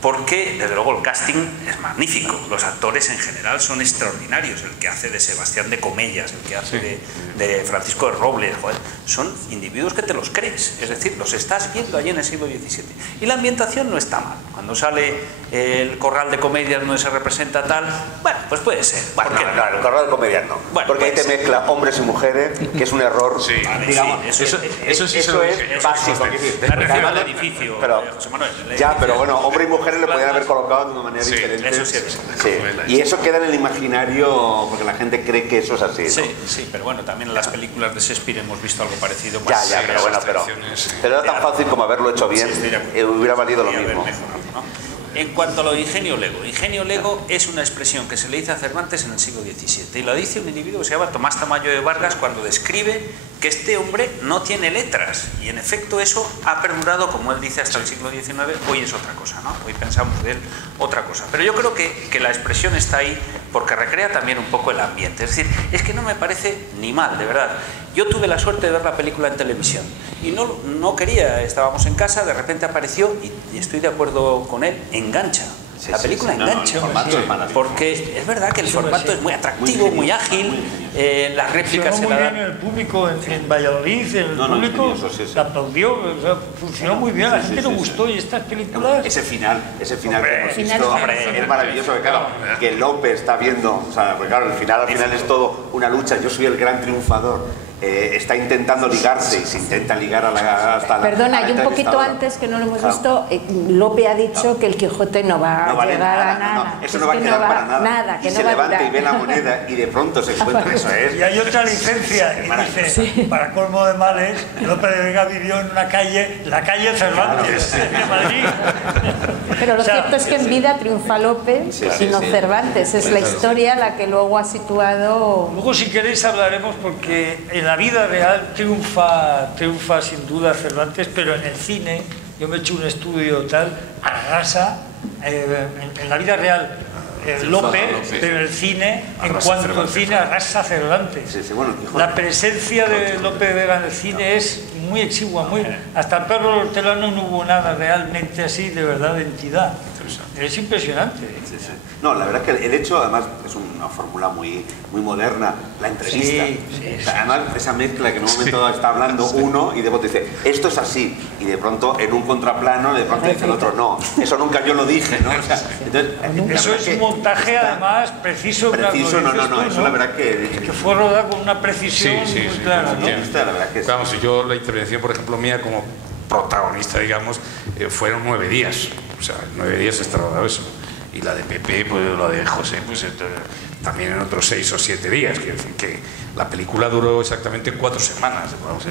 porque desde luego el casting es magnífico, los actores en general son extraordinarios, el que hace de Sebastián de Comellas, el que hace de Francisco de Robles, joder, son individuos que te los crees, es decir, los estás viendo allí en el siglo XVII. Y la ambientación no está mal, cuando sale el corral de comedias donde se representa tal, bueno, pues puede ser. Bueno, claro, el corral de comedias no, bueno, porque ahí te mezcla hombres y mujeres, que es un error, digamos, eso es básico. Me refiero al edificio, José Manuel. Ya, pero bueno, hombre y mujer le podían haber colocado de una manera diferente. Eso sí. Y eso queda en el imaginario porque la gente cree que eso es así, ¿no? Sí, pero bueno, también en las películas de Shakespeare hemos visto algo parecido. Ya, pero bueno, pero era tan fácil como haberlo hecho bien, hubiera valido lo mismo. En cuanto a lo de ingenio lego es una expresión que se le dice a Cervantes en el siglo XVII y lo dice un individuo que se llama Tomás Tamayo de Vargas cuando describe que este hombre no tiene letras y en efecto eso ha perdurado, como él dice, hasta el siglo XIX. Hoy es otra cosa, ¿no? Hoy pensamos de él otra cosa, pero yo creo que la expresión está ahí porque recrea también un poco el ambiente, es decir, es que no me parece ni mal, de verdad. Yo tuve la suerte de ver la película en televisión y no quería, estábamos en casa, de repente apareció y estoy de acuerdo con él, engancha. La película engancha, porque es verdad que el formato es muy atractivo, muy ágil, las réplicas se muy la bien dan. en el público, en Valladolid, el público se aplaudió, o sea, funcionó muy bien, a la gente le gustó y estas películas... Ese final que hemos visto, es maravilloso, que claro, que Lope está viendo, o sea, porque claro, al final es todo una lucha, yo soy el gran triunfador. Está intentando ligarse y se intenta ligar hasta la... Perdona, y un poquito antes, que no lo hemos visto, Lope ha dicho que el Quijote no va a llegar a nada. Eso no va a quedar para nada. Que se levanta y ve la moneda y de pronto se encuentra, eso es. Y hay otra licencia, y dice, para colmo de males, Lope de Vega vivió en una calle, la calle Cervantes, de Madrid. Pero lo cierto es que en vida triunfa Lope y no Cervantes, es la historia la que luego ha situado... Luego, si queréis, hablaremos porque en la vida real triunfa sin duda Cervantes, pero en el cine, yo me he hecho un estudio tal, arrasa, en la vida real Lope, pero en el cine, en cuanto al cine, arrasa Cervantes. La presencia de Lope de Vega en el cine es muy exigua, hasta el Perro del Hortelano no hubo nada realmente así, de verdad, de entidad. Es impresionante. No, la verdad es que el hecho, además, es una fórmula muy moderna, la entrevista. Además, esa mezcla que en un momento dado está hablando uno y de pronto dice, esto es así, y de pronto en un contraplano de pronto dice el otro, no, eso nunca yo lo dije, ¿no? O sea, entonces, eso es un montaje, además, preciso. Preciso, no, eso la verdad que fue rodado con una precisión muy clara, ¿no? La verdad que vamos, yo la intervención, por ejemplo, mía como protagonista, digamos, fueron 9 días, o sea, 9 días está rodado eso. Y la de Pepe, pues la de José, pues también en otros 6 o 7 días. Quiero decir que la película duró exactamente 4 semanas. Vamos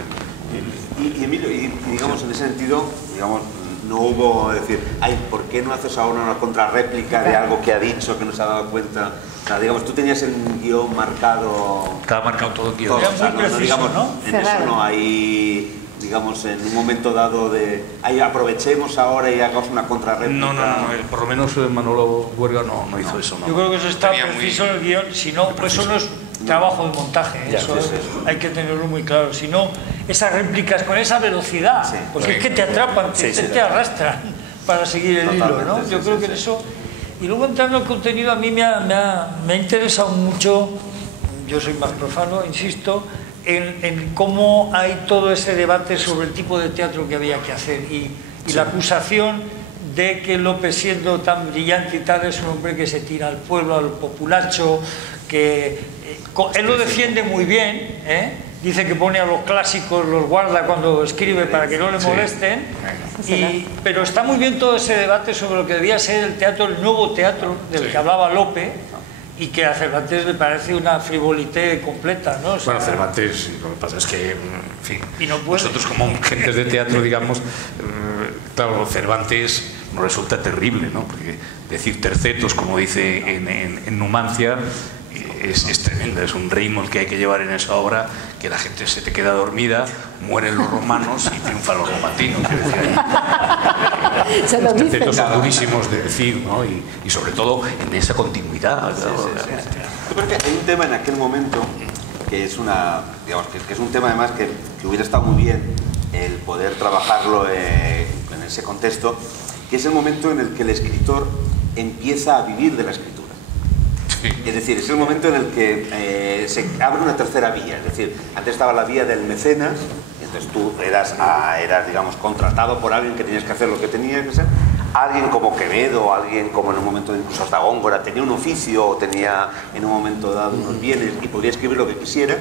y Emilio, y digamos, en ese sentido, digamos, no hubo decir, ay, ¿por qué no haces ahora una contrarréplica de algo que ha dicho, que no se ha dado cuenta? O sea, digamos, tú tenías el guión marcado... Estaba marcado todo el guión. O sea, no, digamos, en eso no hay... digamos, en un momento dado de aprovechemos ahora y hagamos una contrarréplica. No, por lo menos Manolo Huerga no hizo eso. Yo creo que eso está preciso en el guión, si no, pues eso no es trabajo de montaje, eso hay que tenerlo muy claro, si no, esas réplicas con esa velocidad, porque es que te atrapan, te arrastran para seguir el hilo, ¿no? Yo creo que en eso, y luego entrando en el contenido, a mí me ha interesado mucho, yo soy más profano, insisto, en cómo hay todo ese debate sobre el tipo de teatro que había que hacer y la acusación de que Lope, siendo tan brillante y tal, es un hombre que se tira al pueblo, al populacho, que él lo defiende muy bien, dice que pone a los clásicos, los guarda cuando escribe para que no le molesten, pero está muy bien todo ese debate sobre lo que debía ser el teatro, el nuevo teatro del que hablaba Lope, y que a Cervantes le parece una frivolité completa, ¿no? O sea, bueno, Cervantes, lo que pasa es que, en fin, nosotros como gentes de teatro, digamos, claro, Cervantes nos resulta terrible, ¿no? Porque decir tercetos, como dice en Numancia, es tremendo, es un ritmo el que hay que llevar en esa obra, que la gente se te queda dormida, mueren los romanos y triunfan los romatinos. Los tercetos son durísimos de decir, ¿no? Y sobre todo en esa continuidad. Yo creo que hay un tema en aquel momento que es que es un tema además que hubiera estado muy bien el poder trabajarlo en ese contexto, que es el momento en el que el escritor empieza a vivir de la escritura. Es decir, es el momento en el que se abre una tercera vía. Es decir, antes estaba la vía del mecenas, entonces tú eras, digamos, contratado por alguien que tenías que hacer lo que tenías que hacer. Alguien como Quevedo, alguien como en un momento incluso hasta Góngora, tenía un oficio o tenía en un momento dado unos bienes y podía escribir lo que quisiera.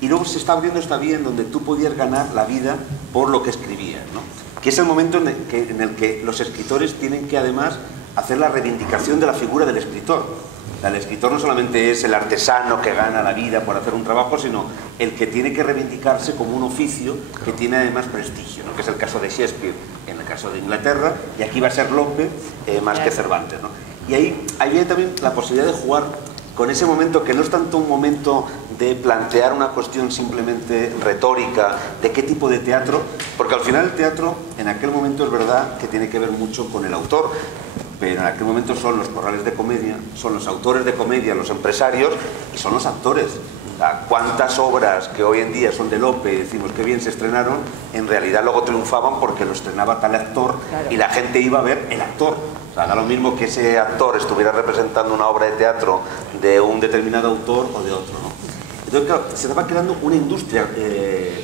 Y luego se está abriendo esta vía en donde tú podías ganar la vida por lo que escribías, ¿no? Que es el momento en el que los escritores tienen que además hacer la reivindicación de la figura del escritor. El escritor no solamente es el artesano que gana la vida por hacer un trabajo, sino el que tiene que reivindicarse como un oficio que tiene además prestigio, ¿no? Que es el caso de Shakespeare en el caso de Inglaterra, y aquí va a ser Lope más que Cervantes, ¿no? Y ahí hay también la posibilidad de jugar con ese momento que no es tanto un momento de plantear una cuestión simplemente retórica de qué tipo de teatro, porque al final el teatro en aquel momento es verdad que tiene que ver mucho con el autor, pero en aquel momento son los corrales de comedia, son los autores de comedia, los empresarios y son los actores. ¿Cuántas obras que hoy en día son de Lope y decimos que bien se estrenaron, en realidad luego triunfaban porque lo estrenaba tal actor y la gente iba a ver el actor? O sea, da lo mismo que ese actor estuviera representando una obra de teatro de un determinado autor o de otro, ¿no? Entonces, claro, se va creando una industria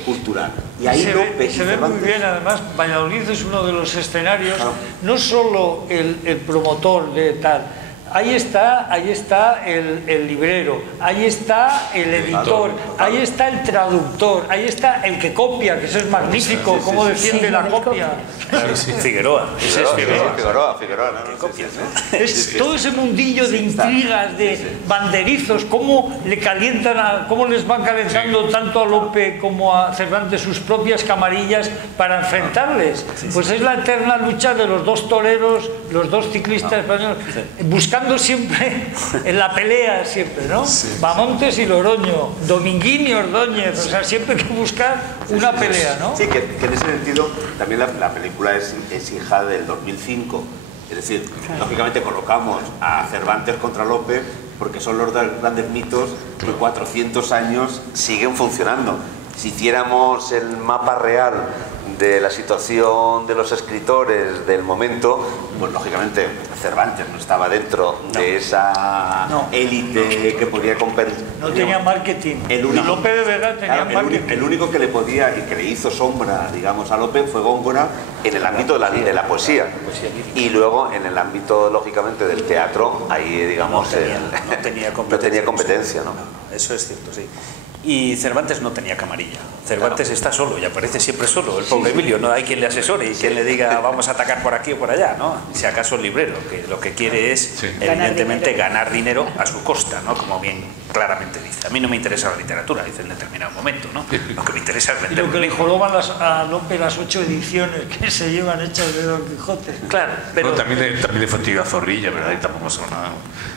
cultural. Y ahí Lope se ve muy bien, además, Valladolid es uno de los escenarios, no solo el promotor de tal. Ahí está el librero, ahí está el editor, ahí está el traductor, ahí está el que copia, que eso es magnífico, cómo defiende la copia. Figueroa. Figueroa, es todo ese mundillo de intrigas, de banderizos, cómo le calientan, cómo les van calentando tanto a Lope como a Cervantes sus propias camarillas para enfrentarles. Pues es la eterna lucha de los dos toreros, los dos ciclistas españoles, buscando siempre en la pelea, siempre, ¿no? Bamontes y Loroño, Dominguín y Ordóñez, o sea, siempre hay que buscar una pelea, ¿no? Sí, que en ese sentido también la película es hija del 2005, es decir, lógicamente colocamos a Cervantes contra Lope porque son los dos grandes mitos que 400 años siguen funcionando. Si hiciéramos el mapa real de la situación de los escritores del momento, pues lógicamente Cervantes no estaba dentro de esa élite que podía competir. No tenía marketing. Lope de Vega tenía marketing. El único que le podía y que le hizo sombra, digamos, a Lope fue Góngora en el ámbito de la poesía. Y luego en el ámbito, lógicamente, del teatro, ahí, digamos, no tenía competencia, ¿no? Eso es cierto, sí. Y Cervantes no tenía camarilla. Cervantes está solo y aparece siempre solo. El pobre Emilio, no hay quien le asesore y quien le diga vamos a atacar por aquí o por allá, ¿no? Si acaso el librero, que lo que quiere es, evidentemente, ganar dinero a su costa, ¿no? Como bien claramente dice. A mí no me interesa la literatura, dice en determinado momento, ¿no? Lo que me interesa es vender. Y lo que le joroban a Lope las 8 ediciones que se llevan hechas de Don Quijote. Claro, pero también le fue a Zorrilla, ¿verdad? Y tampoco son nada.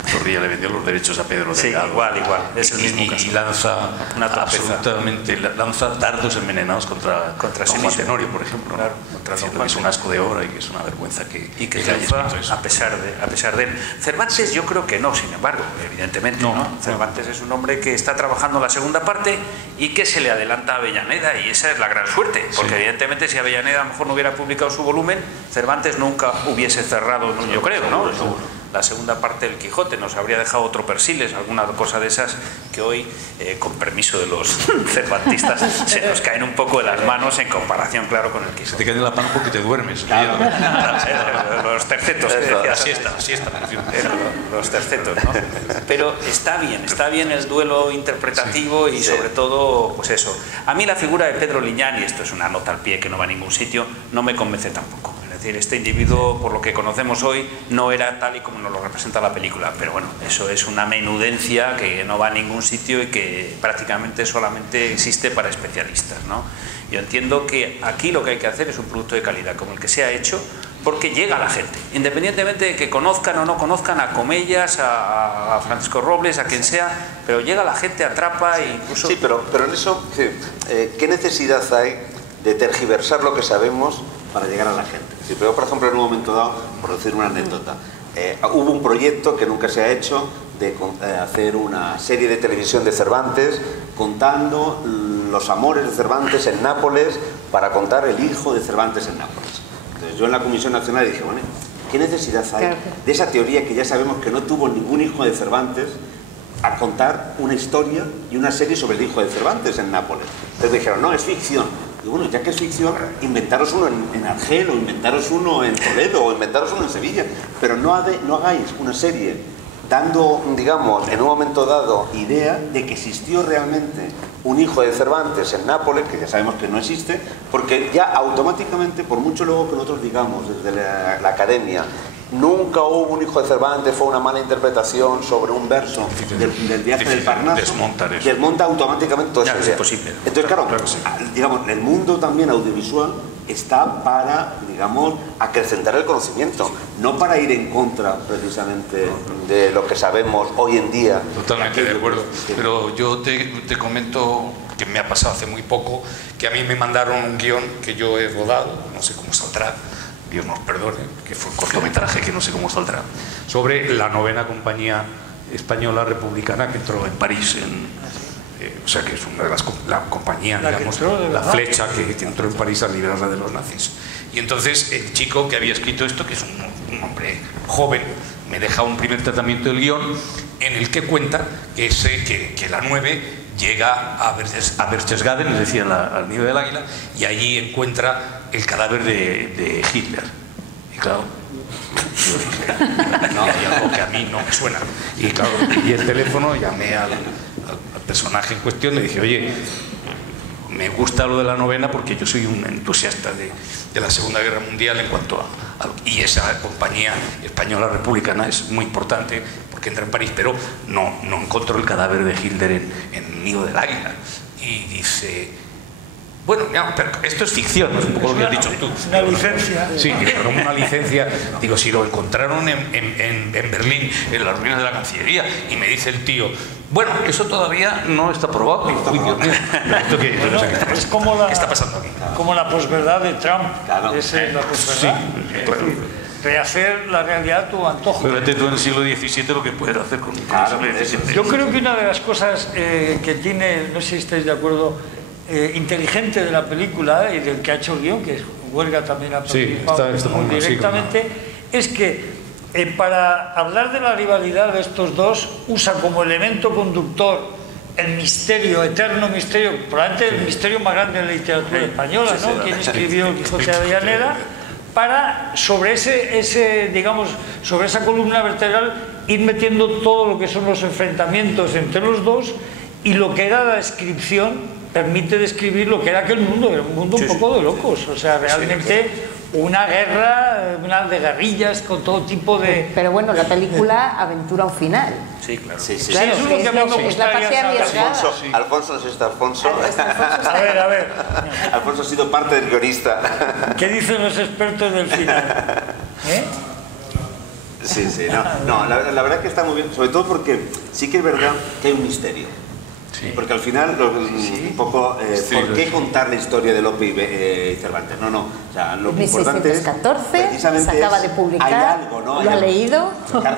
Zorrilla le vendió los derechos a Pedro Delgado. Sí, igual. Es el mismo caso. Y lanza lanza dardos envenenados contra sí Juan Tenorio, por ejemplo. Claro, contra Don Juan, que es un asco de obra y que es una vergüenza que lanza a pesar de él. Cervantes yo creo que no, sin embargo, evidentemente, ¿no? Cervantes es un hombre que está trabajando la segunda parte y que se le adelanta a Avellaneda, y esa es la gran suerte, porque evidentemente si Avellaneda a lo mejor no hubiera publicado su volumen, Cervantes nunca hubiese cerrado, yo creo, ¿no? La segunda parte del Quijote, nos habría dejado otro Persiles, alguna cosa de esas que hoy, con permiso de los cervantistas, se nos caen un poco de las manos en comparación, claro, con el Quijote. Te cae en la mano porque te duermes. Claro. Los tercetos, la siesta. Los tercetos, ¿no? Pero está bien el duelo interpretativo y sobre todo, pues eso. A mí la figura de Pedro Liñán, y esto es una nota al pie que no va a ningún sitio, no me convence tampoco. Es decir, este individuo, por lo que conocemos hoy, no era tal y como nos lo representa la película, pero bueno, eso es una menudencia que no va a ningún sitio y que prácticamente solamente existe para especialistas, ¿no? Yo entiendo que aquí lo que hay que hacer es un producto de calidad como el que se ha hecho, porque llega a la gente, independientemente de que conozcan o no conozcan a Comellas, a Francisco Robles, a quien sea, pero llega a la gente, atrapa e incluso... Sí, pero en eso, ¿qué necesidad hay de tergiversar lo que sabemos para llegar a la gente? Si pero por ejemplo, en un momento dado, por decir una anécdota, hubo un proyecto que nunca se ha hecho de hacer una serie de televisión de Cervantes contando los amores de Cervantes en Nápoles para contar el hijo de Cervantes en Nápoles. Entonces yo en la Comisión Nacional dije, bueno, ¿Qué necesidad hay Claro. de esa teoría que ya sabemos que no tuvo ningún hijo de Cervantes a contar una historia y una serie sobre el hijo de Cervantes en Nápoles? Entonces dijeron, no, es ficción. Y bueno, ya que es ficción, inventaros uno en Argel, o inventaros uno en Toledo, o inventaros uno en Sevilla, pero no hagáis una serie dando, digamos, en un momento dado, idea de que existió realmente un hijo de Cervantes en Nápoles, que ya sabemos que no existe, porque ya automáticamente, por mucho luego que nosotros digamos desde la academia, nunca hubo un hijo de Cervantes, fue una mala interpretación sobre un verso del viaje del Parnaso, desmonta automáticamente todo eso. Es imposible. Entonces, claro, digamos, el mundo también audiovisual está para, digamos, acrecentar el conocimiento, no para ir en contra, precisamente, de lo que sabemos hoy en día. Totalmente de acuerdo. Pero yo te comento que me ha pasado hace muy poco, que a mí me mandaron un guión que yo he rodado, no sé cómo saldrá, Dios nos perdone, que fue un cortometraje que no sé cómo saldrá, sobre la 9ª compañía española republicana que entró en París, o sea que es una de las la compañía, digamos, la Flecha que entró en París a liberarla de los nazis. Y entonces el chico que había escrito esto, que es un hombre joven, me deja un primer tratamiento del guión en el que cuenta que la 9 llega a Berchtesgaden, es decir, al nido del águila, y allí encuentra el cadáver de Hitler. Y claro, yo dije, no, hay algo que a mí no me suena. Y claro, y el teléfono, llamé al personaje en cuestión, le dije, oye, me gusta lo de la 9ª porque yo soy un entusiasta de la Segunda Guerra Mundial en cuanto y esa compañía española republicana es muy importante porque entra en París, pero no encontró el cadáver de Hitler en el nido del águila. Y dice, bueno, pero esto es ficción, es un poco lo que has dicho tú. Una licencia. Sí, pero una licencia. Digo, si lo encontraron en Berlín, en las ruinas de la Cancillería, y me dice el tío, bueno, eso todavía no está probado. Uy, Dios mío, ¿esto qué, Bueno, es como ¿qué está pasando aquí? Como la posverdad de Trump. Claro. Es la posverdad. Sí, claro. Rehacer la realidad a tu antojo. Fíjate tú en el siglo XVII lo que puedes hacer con el siglo XVII. Yo creo que una de las cosas que tiene, no sé si estáis de acuerdo, inteligente de la película y del que ha hecho el guión, que Huelga también ha participado muy directamente, es que para hablar de la rivalidad de estos dos usa como elemento conductor el misterio, eterno misterio, probablemente el misterio más grande de la literatura española, ¿no? ¿Quién escribió El Quijote de Avellaneda? Para sobre digamos, sobre esa columna vertebral ir metiendo todo lo que son los enfrentamientos entre los dos, y lo que era la descripción permite describir lo que era aquel mundo. Era un mundo un poco de locos, o sea, realmente una guerra, una de guerrillas con todo tipo de... Pero bueno, la película aventura un final. Sí, claro. Sí, sí. Claro, eso es lo que a mí me es la gustaría parte saber. arriesgada. Alfonso, no sé si está Alfonso. A ver. Alfonso ha sido parte del guionista. ¿Qué dicen los expertos del final? Sí, no, la verdad que está muy bien, sobre todo porque sí que es verdad que hay un misterio. Sí. Porque al final, un poco, ¿por qué contar la historia de Lope y Cervantes? No, o sea, lo que importante es... 1614, se acaba de publicar, hay algo, ¿no? ¿Lo ha leído?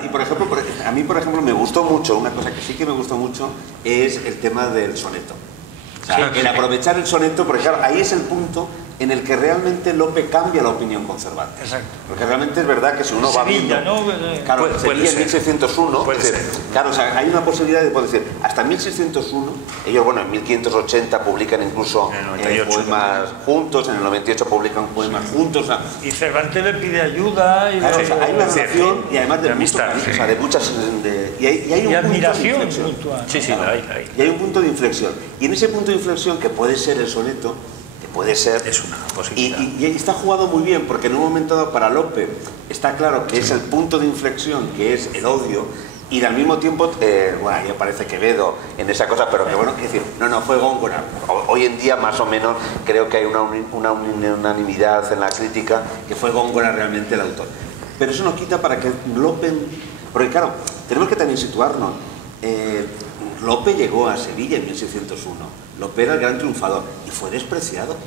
Y por ejemplo, a mí, por ejemplo, me gustó mucho, una cosa que sí que me gustó mucho, es el tema del soneto. O sea, el aprovechar el soneto, porque claro, ahí es el punto en el que realmente Lope cambia la opinión con Cervantes. Exacto. Porque realmente es verdad que si uno va viendo... ¿no? Claro, Sevilla en 1601, claro, o sea, hay una posibilidad de poder decir, hasta 1601, ellos, bueno, en 1580 publican incluso poemas juntos, en el 98 publican poemas juntos. O sea, y Cervantes le pide ayuda. Y claro, o sea, hay una relación y además de amistad, o sea, de muchas... y hay un admiración punto de inflexión. mutua. Sí, hay. Y hay un punto de inflexión. Y en ese punto de inflexión, que puede ser el soneto, puede ser, es una posibilidad. Y está jugado muy bien, porque en un momento dado para Lope está claro que es el punto de inflexión, que es el odio, y al mismo tiempo, bueno, ahí aparece Quevedo en esa cosa, pero que bueno, decir, no, fue Góngora. Hoy en día más o menos creo que hay una unanimidad en la crítica que fue Góngora realmente el autor. Pero eso no quita para que Lope, porque claro, tenemos que también situarnos. Lope llegó a Sevilla en 1601. Lope era el gran triunfador y fue despreciado.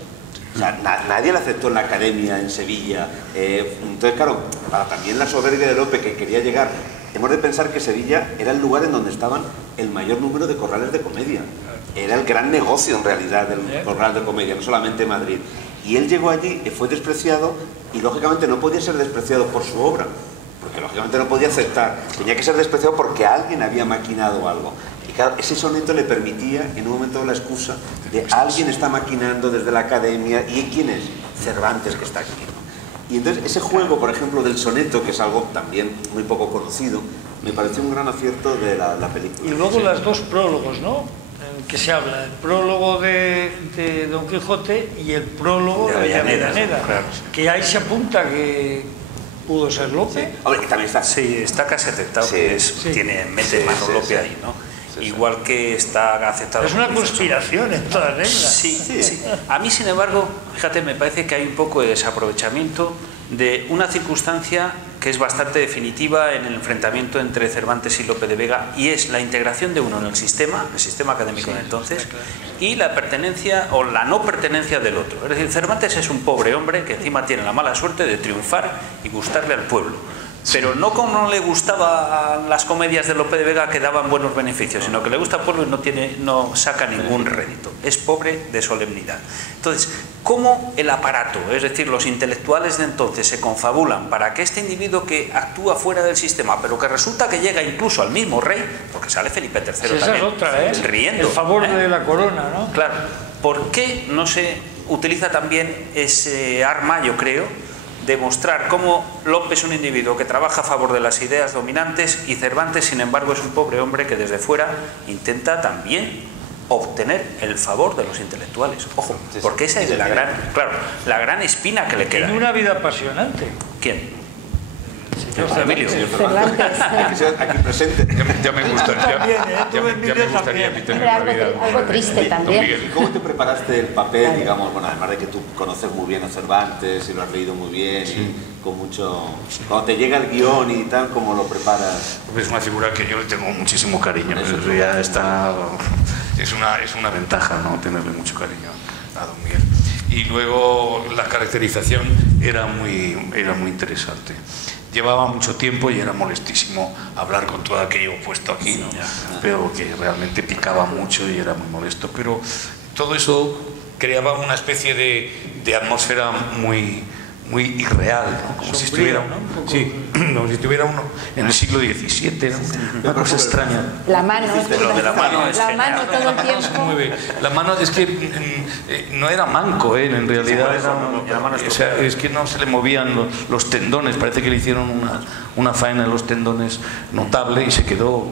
O sea, nadie le aceptó en la academia en Sevilla. Entonces, claro, para también la soberbia de Lope, que quería llegar, hemos de pensar que Sevilla era el lugar en donde estaban el mayor número de corrales de comedia. Era el gran negocio, en realidad, del corral de comedia, no solamente Madrid. Y él llegó allí y fue despreciado, y lógicamente no podía ser despreciado por su obra, porque lógicamente no podía aceptar, tenía que ser despreciado porque alguien había maquinado algo. Y claro, ese soneto le permitía en un momento la excusa de alguien está maquinando desde la academia. ¿Y quién es? Cervantes, que está aquí, ¿no? Y entonces ese juego, por ejemplo, del soneto, que es algo también muy poco conocido, me pareció un gran acierto de la película. Y luego las dos prólogos, ¿no? En que se habla, el prólogo de Don Quijote y el prólogo de Avellaneda, claro. Que ahí se apunta que pudo ser Lope. Sí. Hombre, también está. Sí, está casi aceptado, que mete mano Lope ahí, ¿no? Igual que está aceptado. Es una conspiración en todas reglas. Sí. A mí, sin embargo, fíjate, me parece que hay un poco de desaprovechamiento de una circunstancia que es bastante definitiva en el enfrentamiento entre Cervantes y Lope de Vega, y es la integración de uno en el sistema académico de entonces, y la pertenencia o la no pertenencia del otro. Es decir, Cervantes es un pobre hombre que encima tiene la mala suerte de triunfar y gustarle al pueblo. Pero no como no le gustaban las comedias de Lope de Vega que daban buenos beneficios, sino que le gusta al pueblo y no saca ningún rédito. Es pobre de solemnidad. Entonces, ¿cómo el aparato, es decir, los intelectuales de entonces, se confabulan para que este individuo que actúa fuera del sistema, pero que resulta que llega incluso al mismo rey, porque sale Felipe III Sí, esa también, es otra, riendo. El favor de la corona, ¿no? Claro. ¿Por qué no se utiliza también ese arma, yo creo, de mostrar cómo Lope es un individuo que trabaja a favor de las ideas dominantes y Cervantes, sin embargo, es un pobre hombre que desde fuera intenta también obtener el favor de los intelectuales? Ojo, porque esa es la gran espina que le queda. Tiene una vida apasionante. ¿Quién? Emilio. Aquí presente. Ya me gustaría tener una vida. Algo triste también. ¿Cómo te preparaste el papel, digamos, bueno, además de que tú conoces muy bien a Cervantes y lo has leído muy bien, y con mucho... Cuando te llega el guión y tal, ¿cómo lo preparas? Es una figura que yo le tengo muchísimo cariño. Eso ya está... Es una ventaja, ¿no? Tenerle mucho cariño a Don Miguel. Y luego la caracterización era muy interesante. Llevaba mucho tiempo y era molestísimo hablar con todo aquello puesto aquí, ¿no? Pero que realmente picaba mucho y era muy molesto. Pero todo eso creaba una especie de atmósfera muy irreal, ¿no? Como si estuviera uno en el siglo XVII, ¿no? Una cosa extraña. La mano, lo de la mano es la mano todo el tiempo. La mano es que no era manco, en realidad es que no se le movían los tendones, parece que le hicieron una faena en los tendones notable y se quedó.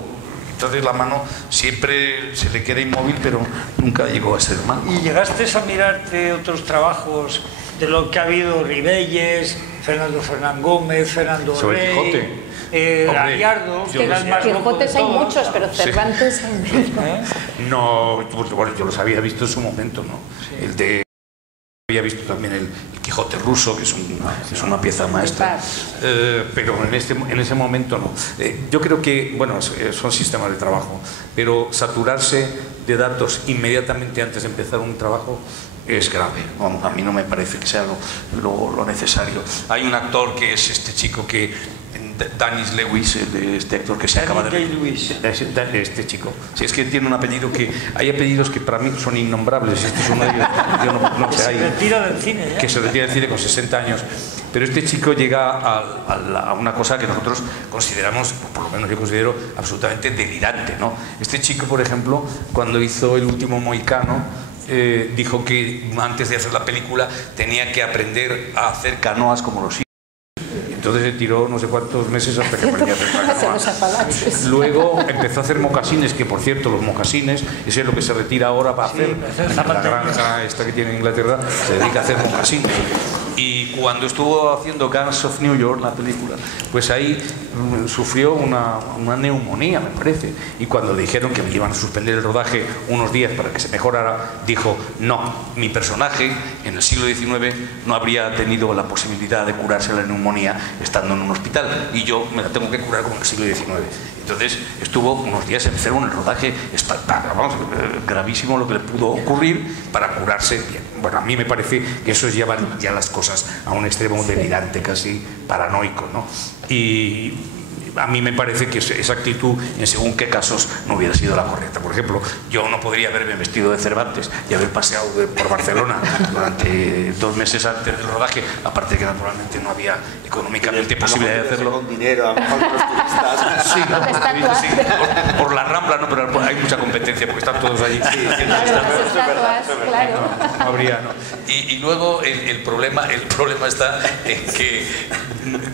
Entonces la mano siempre se le queda inmóvil, pero nunca llegó a ser manco. ¿Y llegaste a mirarte otros trabajos de lo que ha habido? Ribelles, Fernando Fernán Gómez, Fernando Rey, Gallardo, que eran más Quijotes hay muchos, pero Cervantes No, bueno, yo los había visto en su momento, ¿no? Sí. Había visto también el Quijote ruso, que es una pieza maestra, pero en ese momento no. Yo creo que, bueno, son sistemas de trabajo, pero saturarse de datos inmediatamente antes de empezar un trabajo es grave. Vamos, a mí no me parece que sea lo necesario. Hay un actor que es este chico que... Dennis Lewis, este actor que se acaba de ver. Este chico. Sí, es que tiene un apellido que... Hay apellidos que para mí son innombrables. Este es uno de ellos. Yo no sé. Se retira del cine, ¿ya? Que se retira del cine con 60 años. Pero este chico llega a una cosa que nosotros consideramos, por lo menos yo considero, absolutamente delirante, ¿no? Este chico, por ejemplo, cuando hizo El último mohicano, dijo que antes de hacer la película tenía que aprender a hacer canoas como los... Entonces se tiró no sé cuántos meses hasta que aprendió a hacer canoa. Luego empezó a hacer mocasines, que por cierto, los mocasines, eso es lo que se retira ahora para hacer. La granja esta que tiene en Inglaterra se dedica a hacer mocasines. Y cuando estuvo haciendo Guns of New York, la película, pues ahí sufrió una neumonía, me parece. Y cuando dijeron que iban a suspender el rodaje unos días para que se mejorara, dijo, no, mi personaje en el siglo XIX no habría tenido la posibilidad de curarse la neumonía estando en un hospital, y yo me la tengo que curar como en el siglo XIX. Entonces estuvo unos días enfermo en el rodaje, gravísimo lo que le pudo ocurrir para curarse bien. Bueno, a mí me parece que eso es llevar ya las cosas a un extremo delirante, casi paranoico, ¿no? Y a mí me parece que esa actitud en según qué casos no hubiera sido la correcta. Por ejemplo, yo no podría haberme vestido de Cervantes y haber paseado por Barcelona durante 2 meses antes del rodaje, aparte de que naturalmente no había económicamente posibilidad de hacerlo. Con dinero, a lo mejor los turistas. Sí, por la Rambla, no, pero hay mucha competencia porque están todos allí. No habría, no. Y luego el problema está en que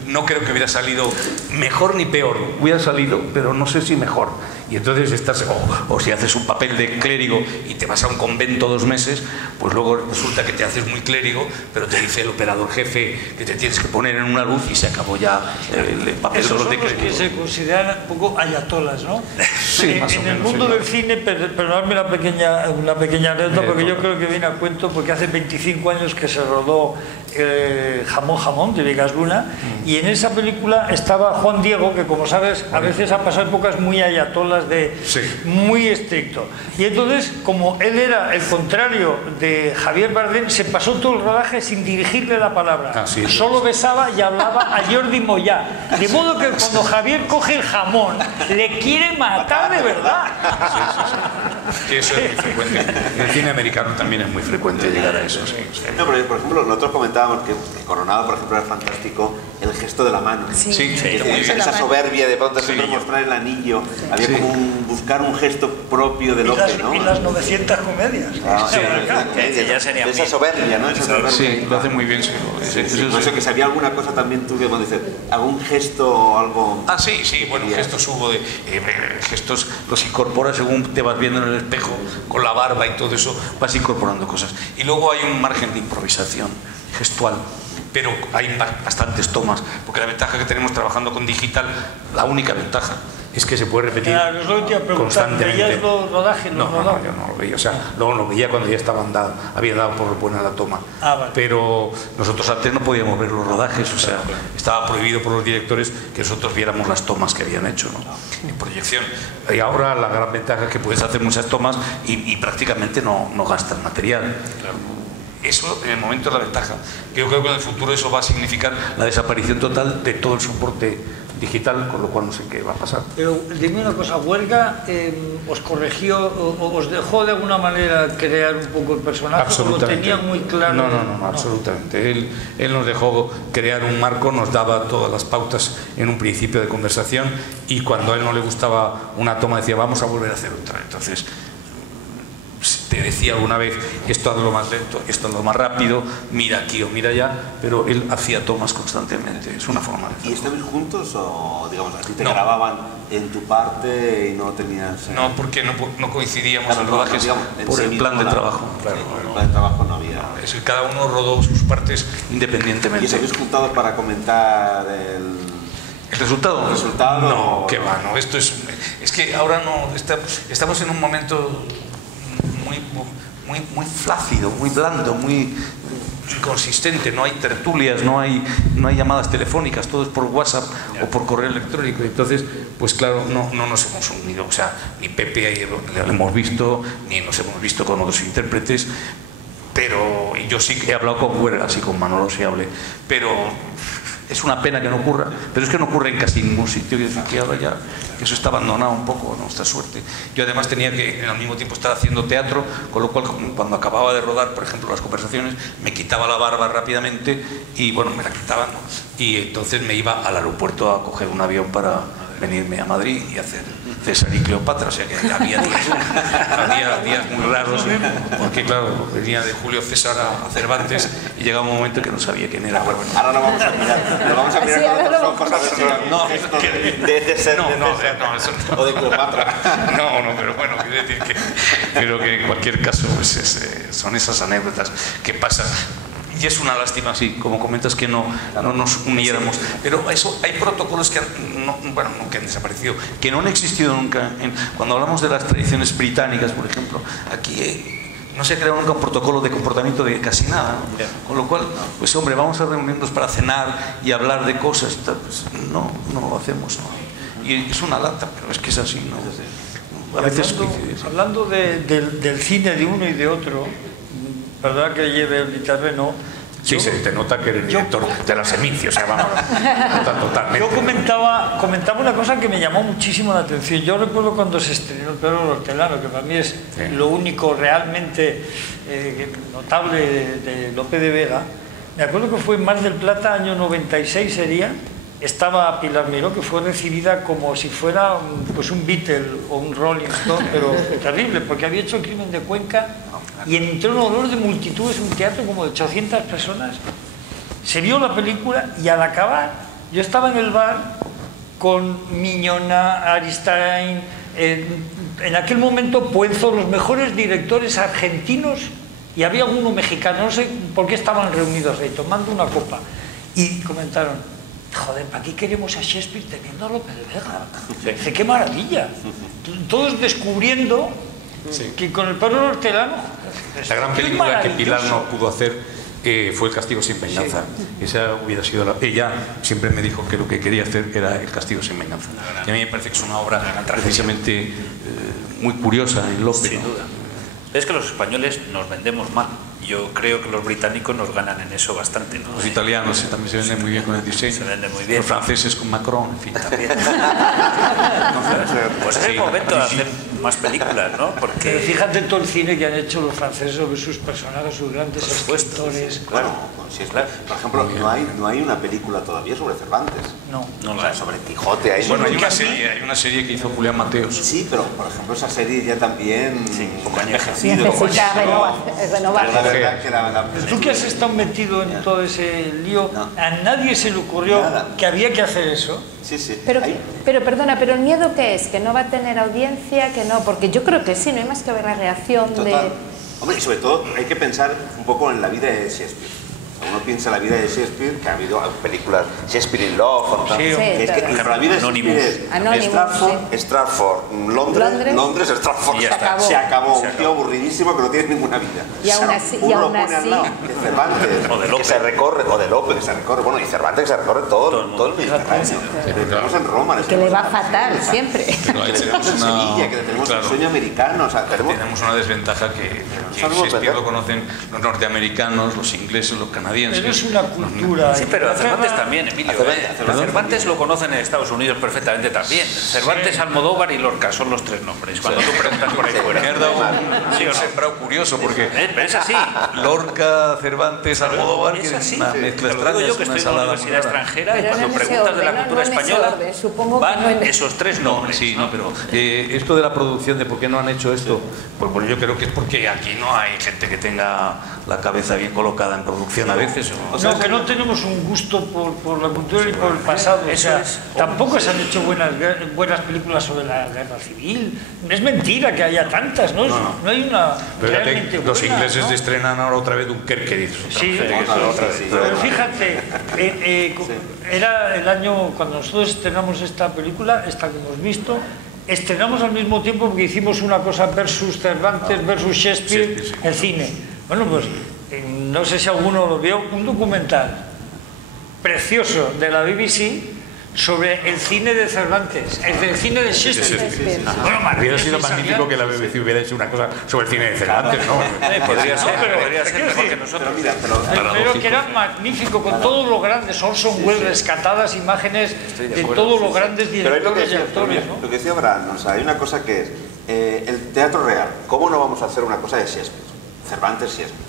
no creo que hubiera salido mejor ni peor, hubiera salido, pero no sé si mejor. Y entonces estás, o si haces un papel de clérigo y te vas a un convento 2 meses, pues luego resulta que te haces muy clérigo, pero te dice el operador jefe que te tienes que poner en una luz y se acabó ya el papel de los clérigo. Que se consideran un poco ayatolas, ¿no? Sí, más o en menos, el mundo sí. del cine, perdonadme una pequeña anécdota, porque yo creo que viene a cuento, porque hace 25 años que se rodó Jamón de Vigas Luna, y en esa película estaba Juan Diego, que como sabes a veces ha pasado épocas muy ayatolas, muy estricto, y entonces como él era el contrario de Javier Bardem, se pasó todo el rodaje sin dirigirle la palabra, solo besaba y hablaba a Jordi Moyá, de modo que cuando Javier coge el jamón le quiere matar de verdad. Sí, eso es muy frecuente. En el cine americano también es muy frecuente llegar a eso. No, pero por ejemplo, nosotros comentábamos que Coronado, por ejemplo, era fantástico el gesto de la mano. Esa soberbia de pronto siempre mostrar el anillo. Había como buscar un gesto propio de López, ¿no? Y las 900 comedias. Esa soberbia, ¿no? Sí, lo hace muy bien. No sé, que si había alguna cosa también tú que dices, algún gesto o algo. Sí, bueno, gestos hubo de gestos, los incorporas según te vas viendo en el espejo, con la barba y todo eso, vas incorporando cosas. Y luego hay un margen de improvisación gestual, pero hay bastantes tomas, porque la ventaja que tenemos trabajando con digital, la única ventaja, es que se puede repetir constantemente. ¿Veías los rodajes? No, yo no lo veía, o sea, luego lo veía cuando ya estaban dados, había dado por buena la toma. Vale. Pero nosotros antes no podíamos ver los rodajes, o sea, estaba prohibido por los directores que nosotros viéramos las tomas que habían hecho, ¿no? En proyección. Y ahora la gran ventaja es que puedes hacer muchas tomas y prácticamente no gastas material. Eso en el momento es la ventaja. Yo creo que en el futuro eso va a significar la desaparición total de todo el soporte digital, con lo cual no sé qué va a pasar. Pero dime una cosa, ¿Huelga os corrigió o os dejó de alguna manera crear un poco el personaje? Absolutamente. ¿O lo tenía muy claro? No, absolutamente. Él nos dejó crear un marco, nos daba todas las pautas en un principio de conversación, y cuando a él no le gustaba una toma decía, vamos a volver a hacer otra. Entonces te decía alguna vez, esto hazlo más lento, esto hazlo más rápido, mira aquí o mira allá, pero él hacía tomas constantemente, es una forma de hacerlo. ¿Y estabais juntos o, digamos, a ti te grababan en tu parte y no tenías...? No, porque no coincidíamos en rodajes, digamos, por el plan de trabajo. Claro, el plan de trabajo no había... Es que cada uno rodó sus partes independientemente. ¿Y os habéis juntado para comentar el resultado? ¿El resultado? No, qué va, no, esto es que ahora no, estamos en un momento muy flácido, muy blando, muy inconsistente, no hay tertulias, no hay llamadas telefónicas, todo es por WhatsApp o por correo electrónico. Entonces, pues claro, no nos hemos unido, o sea, ni Pepe lo hemos visto, ni nos hemos visto con otros intérpretes, pero yo sí que he hablado con Huelga, así con Manolo sí hablé, pero es una pena que no ocurra, pero es que no ocurre en casi ningún sitio, que ahora ya que eso está abandonado un poco, nuestra suerte. Yo además tenía que al mismo tiempo estar haciendo teatro, con lo cual cuando acababa de rodar, por ejemplo, las conversaciones, me quitaba la barba rápidamente y bueno, me la quitaban, ¿no? Y entonces me iba al aeropuerto a coger un avión para venirme a Madrid y hacer César y Cleopatra, o sea que había días muy raros, porque claro, venía de Julio César a Cervantes y llegaba un momento que no sabía quién era. Bueno, ahora lo vamos a mirar con otros ojos, a ver o de Cleopatra. No, pero bueno, quiero decir que creo que en cualquier caso pues son esas anécdotas que pasan. Y es una lástima, sí, como comentas, que no nos uniéramos. Pero eso, hay protocolos que han desaparecido, que no han existido nunca. Cuando hablamos de las tradiciones británicas, por ejemplo, aquí no se ha creado nunca un protocolo de comportamiento de casi nada, ¿no? Con lo cual, pues hombre, vamos a reunirnos para cenar y hablar de cosas, pues, no lo hacemos, ¿no? Y es una lata, pero es que es así, ¿no? A veces hablando del cine de uno y de otro, verdad que lleve el terreno, Sí, se nota que el director de la Semici, o sea, vamos, nota totalmente. Yo comentaba una cosa que me llamó muchísimo la atención. Yo recuerdo cuando se estrenó El perro del hortelano, que para mí es lo único realmente notable de Lope de Vega. Me acuerdo que fue en Mar del Plata, año 96 sería. Estaba Pilar Miró, que fue recibida como si fuera pues un Beatle o un Rolling Stone, pero terrible, porque había hecho El crimen de Cuenca y entró un olor de multitudes, un teatro como de 800 personas. Se vio la película y al acabar, yo estaba en el bar con Miñona, Aristain, en aquel momento Puenzo, los mejores directores argentinos, y había uno mexicano, no sé por qué estaban reunidos ahí, tomando una copa, y comentaron: joder, ¿para qué queremos a Shakespeare teniendo a Lope de Vega? Dice, qué maravilla. Todos descubriendo que con El perro del hortelano... La gran película que Pilar no pudo hacer fue El castigo sin venganza. Esa hubiera sido ella siempre me dijo que lo que quería hacer era El castigo sin venganza. Y a mí me parece que es una obra precisamente muy curiosa en Lope. Sin duda. Es que los españoles nos vendemos mal. Yo creo que los británicos nos ganan en eso bastante, ¿no? Los italianos también se venden muy bien con el diseño. Se venden muy bien. Los franceses con Macron, en fin. También. Pues es el momento de hacer más películas, ¿no? Porque... Pero fíjate todo el cine que han hecho los franceses sobre sus personajes, sus grandes escritores. Claro, por ejemplo, no hay una película todavía sobre Cervantes. No. O sea, sobre Quijote. Hay una serie que hizo Julián Mateos. Sí, pero por ejemplo esa serie ya también un poco envejecido. Necesita renovarse. Tú que has estado metido en todo ese lío, a nadie se le ocurrió que había que hacer eso. Sí. Pero perdona, ¿pero el miedo qué es? ¿Que no va a tener audiencia? ¿Que no? Porque yo creo que sí, no hay más que ver la reacción de... Hombre, y sobre todo hay que pensar un poco en la vida de Shakespeare. Uno piensa en la vida de Shakespeare, que ha habido películas Shakespeare in Love, la vida de Shakespeare es Stratford, Londres, Stratford, se acabó, un tío aburridísimo que no tiene ninguna vida. Y aún así, Cervantes, o de Lope, que se recorre, o de Lope, que se recorre, bueno, y Cervantes que se recorre todo el Mediterráneo. Tenemos en Roma, que le va fatal siempre. Tenemos en Sevilla, que tenemos el sueño americano, o sea, tenemos una desventaja que Shakespeare lo conocen los norteamericanos, los ingleses, los canadienses. Pero es una cultura. Sí, pero a Cervantes también, Emilio. A Cervantes lo conocen en Estados Unidos perfectamente también. Cervantes, Almodóvar y Lorca son los tres nombres. Cuando tú preguntas por ahí fuera. Sí, un sembrado curioso porque es así. Lorca, Cervantes, Almodóvar, que es una mezcla extraña. Yo que estoy en una universidad extranjera y cuando preguntas de la cultura española van esos tres nombres. Sí, no, pero esto de la producción, de por qué no han hecho esto, pues bueno, yo creo que es porque aquí no hay gente que tenga la cabeza bien colocada en producción a veces. O sea, que no tenemos un gusto por la cultura y por el pasado. Tampoco se han hecho buenas películas sobre la guerra civil. Es mentira que haya tantas, ¿no? No hay una realmente buena. Los ingleses estrenan ahora otra vez Dunkerque. Sí, pero fíjate, era el año cuando nosotros estrenamos esta película, esta que hemos visto. Estrenamos al mismo tiempo porque hicimos una cosa versus Cervantes, versus Shakespeare, el cine. Bueno, pues no sé si alguno lo vio, un documental precioso de la BBC sobre el cine de Cervantes, el cine de Shakespeare. Bueno, hubiera sido magnífico que la BBC hubiera hecho una cosa sobre el cine de Cervantes, ¿no? Podría ser mejor que nosotros. Pero que era magnífico, con todo lo grande. Orson Welles, rescatadas imágenes de todos los grandes directores y actores. Lo que decía Abraham, o sea, hay una cosa que es el teatro real. ¿Cómo no vamos a hacer una cosa de Shakespeare? Cervantes, Shakespeare.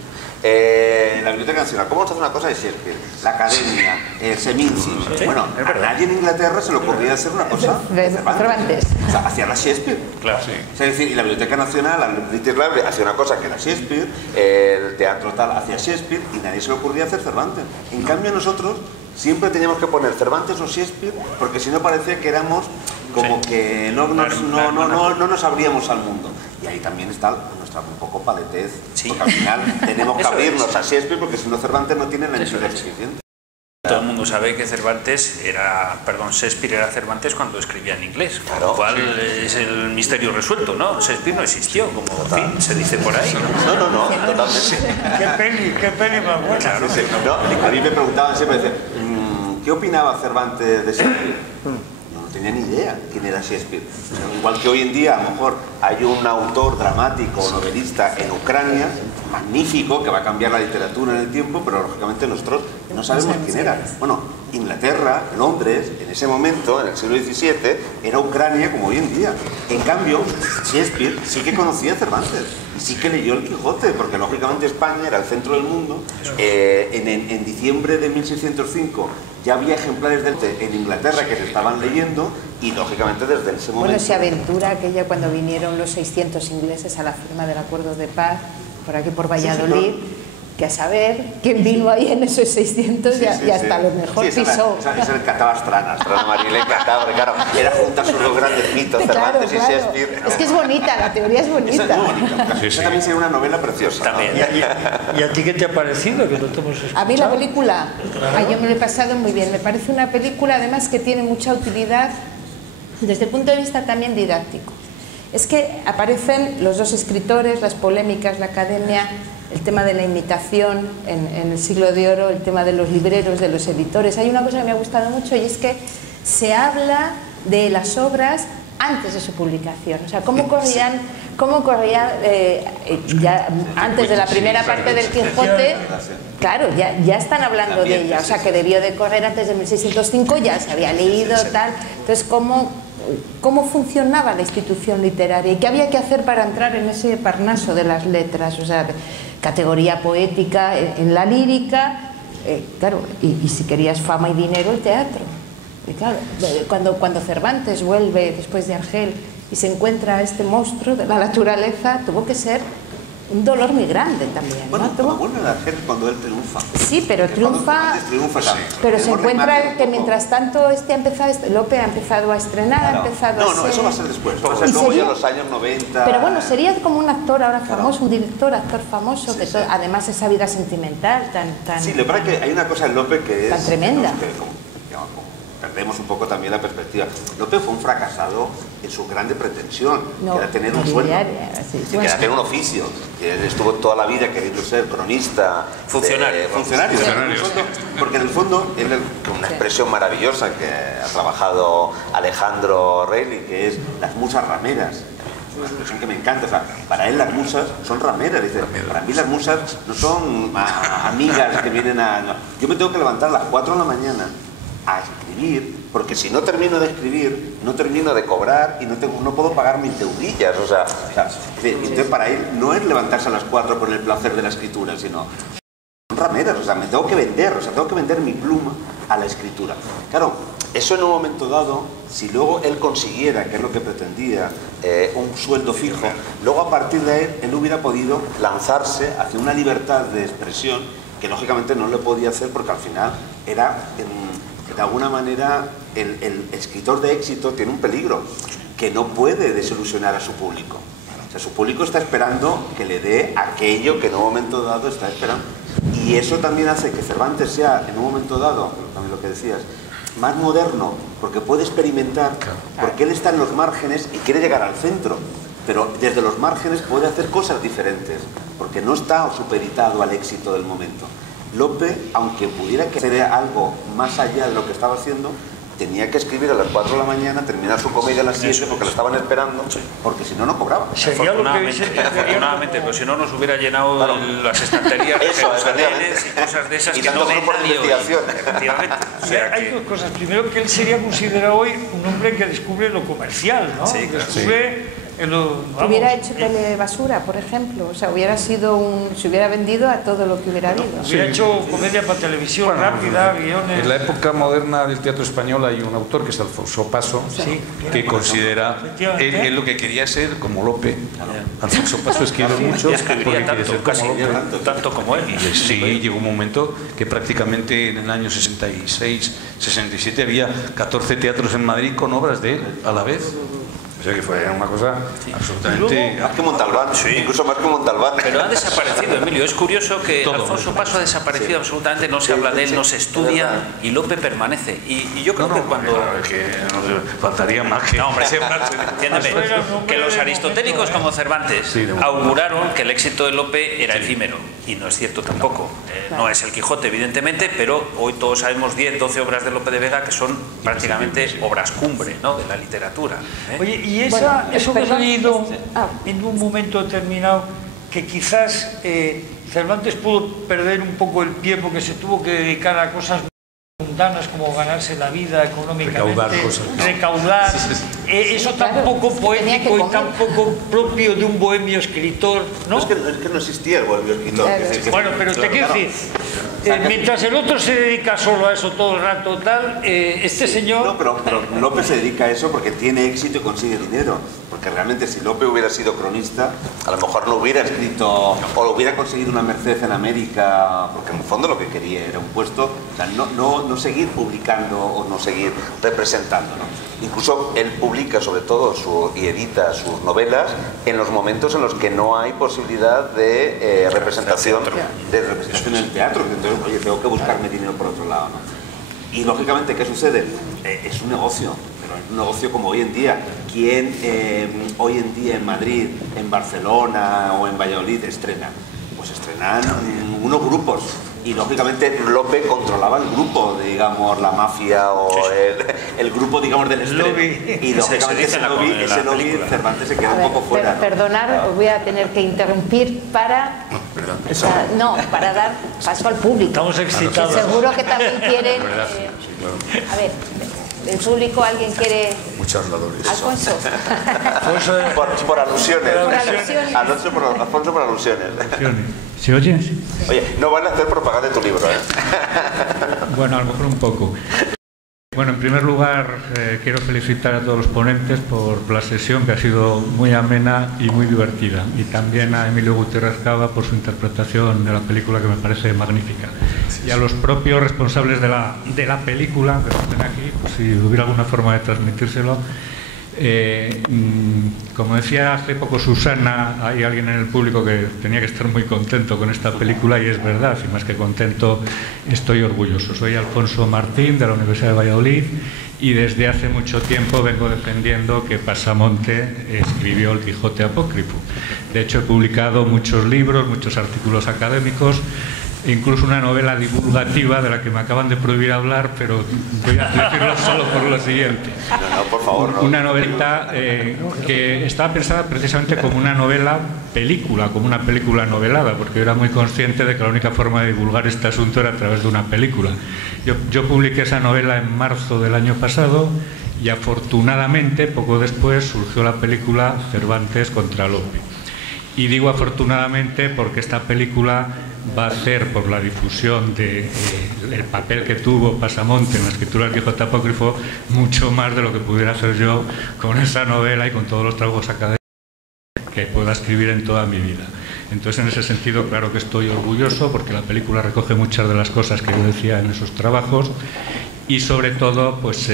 La Biblioteca Nacional, ¿cómo vamos a hacer una cosa de Shakespeare? La Academia, el Seminci. Bueno, a nadie en Inglaterra se le ocurría hacer una cosa de Cervantes. O sea, hacía la Shakespeare. Claro, sí. Es decir, y la Biblioteca Nacional, la British Library, hacía una cosa que era Shakespeare, el teatro tal hacía Shakespeare, y nadie se le ocurría hacer Cervantes. En cambio, nosotros siempre teníamos que poner Cervantes o Shakespeare, porque si no parecía que éramos como que no nos abríamos al mundo. Y ahí también está nuestra un poco paletez, porque al final tenemos que abrirnos a Shakespeare, porque si no Cervantes no tiene la entidad suficiente. Todo el mundo sabe que Shakespeare era Cervantes cuando escribía en inglés, con lo cual es el misterio resuelto, ¿no? Shakespeare no existió, como fin, se dice por ahí. No, totalmente. Qué peli más buena. Claro, a mí me preguntaban siempre, ¿qué opinaba Cervantes de Shakespeare? No tenía ni idea quién era Shakespeare. O sea, igual que hoy en día, a lo mejor hay un autor dramático o novelista en Ucrania, magnífico, que va a cambiar la literatura en el tiempo, pero lógicamente nosotros no sabemos quién era. Bueno, Inglaterra, Londres, en ese momento, en el siglo XVII, era Ucrania como hoy en día. En cambio, Shakespeare sí que conocía a Cervantes y sí que leyó el Quijote, porque lógicamente España era el centro del mundo. En diciembre de 1605 ya había ejemplares en Inglaterra que se estaban leyendo y lógicamente desde ese momento... Bueno, se aventura aquella cuando vinieron los 600 ingleses a la firma del acuerdo de paz, por aquí por Valladolid, que a saber quién vino ahí en esos 600 y hasta lo mejor pisó. Eso le encantaba a Astrana María le encantaba, porque claro, era juntar sus dos grandes mitos, Cervantes y Shakespeare. Es que es bonita, la teoría es bonita. Esa es muy bonita. Esa también sería una novela preciosa. También. ¿Y a ti qué te ha parecido? Que no te hemos escuchado. A mí la película, yo me lo he pasado muy bien. Me parece una película además que tiene mucha utilidad desde el punto de vista también didáctico. Es que aparecen los dos escritores, las polémicas, la academia, el tema de la imitación en el siglo de oro, el tema de los libreros, de los editores. Hay una cosa que me ha gustado mucho y es que se habla de las obras antes de su publicación. O sea, cómo corrían ya antes de la primera parte del Quijote, claro, ya están hablando de ella. O sea, que debió de correr antes de 1605, ya se había leído, tal. Entonces, cómo funcionaba la institución literaria y qué había que hacer para entrar en ese parnaso de las letras, o sea, categoría poética en la lírica, claro, y si querías fama y dinero, el teatro. Y claro, cuando Cervantes vuelve después de Argel y se encuentra este monstruo de la naturaleza, tuvo que ser un dolor muy grande también. Bueno, como vuelve a Argel cuando él triunfa. Sí, pero triunfa, pero se encuentra que mientras tanto Lope ha empezado a estrenar, ha empezado a ser... eso va a ser después, va a ser como ya en los años 90... Pero bueno, sería como un actor ahora famoso, un actor famoso, que además esa vida sentimental tan... Sí, lo que pasa es que hay una cosa en Lope que es... tan tremenda. Perdemos un poco también la perspectiva. Lope fue un fracasado en su grande pretensión, que era tener un sueldo, que era tener un oficio, que él estuvo toda la vida queriendo ser cronista, funcionario, porque en el fondo, una expresión maravillosa que ha trabajado Alejandro Reilly, que es las musas rameras. Una expresión que me encanta, o sea, para él las musas son rameras, dice, para mí las musas no son amigas que vienen a... No. Yo me tengo que levantar a las 4 de la mañana a escribir, porque si no termino de escribir, no termino de cobrar y no puedo pagar mis deudillas, o sea, entonces para él no es levantarse a las 4 por el placer de la escritura, sino son rameras, o sea, me tengo que vender, tengo que vender mi pluma a la escritura. Claro, eso en un momento dado, si luego él consiguiera, que es lo que pretendía, un sueldo fijo, luego a partir de él hubiera podido lanzarse hacia una libertad de expresión que lógicamente no le podía hacer porque al final era... De alguna manera, el escritor de éxito tiene un peligro, que no puede desilusionar a su público. O sea, su público está esperando que le dé aquello que en un momento dado está esperando. Y eso también hace que Cervantes sea, en un momento dado, también lo que decías, más moderno, porque puede experimentar, porque él está en los márgenes y quiere llegar al centro. Pero desde los márgenes puede hacer cosas diferentes, porque no está supeditado al éxito del momento. Lope, aunque pudiera querer algo más allá de lo que estaba haciendo, tenía que escribir a las 4 de la mañana, terminar su comedia a las 7 porque la estaban esperando, porque si no, no cobraba. Afortunadamente, pues si no nos hubiera llenado las estanterías de Jerusalén y cosas de esas que no ven nadie hoy. Efectivamente. Hay dos cosas. Primero, que él sería considerado hoy un hombre que descubre lo comercial, ¿no? Sí, descubre... hubiera hecho telebasura, por ejemplo, o sea, se hubiera vendido a todo lo que hubiera habido. Hubiera hecho comedia para televisión rápida, guiones... En la época moderna del teatro español hay un autor que es Alfonso Paso, que considera, él lo que quería ser como Lope. Alfonso Paso escribe mucho, escribiría tanto como él. Sí, llegó un momento que prácticamente en el año 66, 67 había 14 teatros en Madrid con obras de él a la vez. O sea que fue una cosa absolutamente... Más que Montalbán, incluso más que Montalbán. Pero ha desaparecido, Emilio. Es curioso que Alfonso Paso ha desaparecido absolutamente, no se habla de él, no se estudia y Lope permanece. Y yo creo que cuando... faltaría más que... No, hombre, entiéndeme, que los aristotélicos como Cervantes auguraron que el éxito de Lope era efímero y no es cierto tampoco. No es el Quijote, evidentemente, pero hoy todos sabemos 10, 12 obras de Lope de Vega que son prácticamente obras cumbre, ¿no?, de la literatura. Oye, y eso que has leído en un momento determinado, que quizás Cervantes pudo perder un poco el pie porque se tuvo que dedicar a cosas mundanas como ganarse la vida económicamente, recaudar, eso tan poco poético y tan poco propio de un bohemio escritor, ¿no? Es que no existía el bohemio escritor. Bueno, pero te quiero decir, mientras el otro se dedica solo a eso todo el rato, tal, este señor... No, pero Lope se dedica a eso porque tiene éxito y consigue dinero. Porque realmente si Lope hubiera sido cronista, a lo mejor no hubiera escrito o lo hubiera conseguido una merced en América, porque en el fondo lo que quería era un puesto, o sea, no seguir publicando o no seguir representando, ¿no? Incluso él publica sobre todo y edita sus novelas en los momentos en los que no hay posibilidad de representación en el teatro. Entonces, oye, tengo que buscarme dinero por otro lado, ¿no? Y lógicamente, ¿qué sucede? Es un negocio. Un negocio como hoy en día. ¿Quién hoy en día en Madrid, en Barcelona o en Valladolid estrena? Pues estrenan unos grupos. Y lógicamente Lope controlaba el grupo, digamos, la mafia o el grupo, digamos, del estreno. Y lógicamente ese lobby Cervantes se queda un poco fuera. Perdonar, os voy a tener que interrumpir para... para dar paso al público. Estamos excitados. Que seguro que también quieren... a ver... ¿Del público alguien quiere...? Muchos oradores. Alfonso. Por alusiones. Por alusiones. Alfonso por alusiones. ¿Se oye? Oye, no van a hacer propaganda de tu libro, ¿eh? Bueno, a lo mejor un poco. Bueno, en primer lugar, quiero felicitar a todos los ponentes por la sesión, que ha sido muy amena y muy divertida. Y también a Emilio Gutiérrez Cava por su interpretación de la película, que me parece magnífica. Y a los propios responsables de la película, que estén aquí, pues, si hubiera alguna forma de transmitírselo. Como decía hace poco Susana, hay alguien en el público que tenía que estar muy contento con esta película, y es verdad, y más que contento, estoy orgulloso. Soy Alfonso Martín, de la Universidad de Valladolid, y desde hace mucho tiempo vengo defendiendo que Pasamonte escribió el Quijote apócrifo. De hecho, he publicado muchos libros, muchos artículos académicos, incluso una novela divulgativa de la que me acaban de prohibir hablar, pero voy a decirlo solo por lo siguiente. No, por favor. No. Una novelita que estaba pensada precisamente como una novela película, como una película novelada, porque yo era muy consciente de que la única forma de divulgar este asunto era a través de una película. Yo publiqué esa novela en marzo del año pasado, y afortunadamente poco después surgió la película Cervantes contra Lope. Y digo afortunadamente porque esta película va a hacer, por la difusión del papel que tuvo Pasamonte en la escritura del Quijote apócrifo, mucho más de lo que pudiera hacer yo con esa novela y con todos los trabajos académicos que pueda escribir en toda mi vida. Entonces, en ese sentido, claro que estoy orgulloso, porque la película recoge muchas de las cosas que yo decía en esos trabajos. Y sobre todo, pues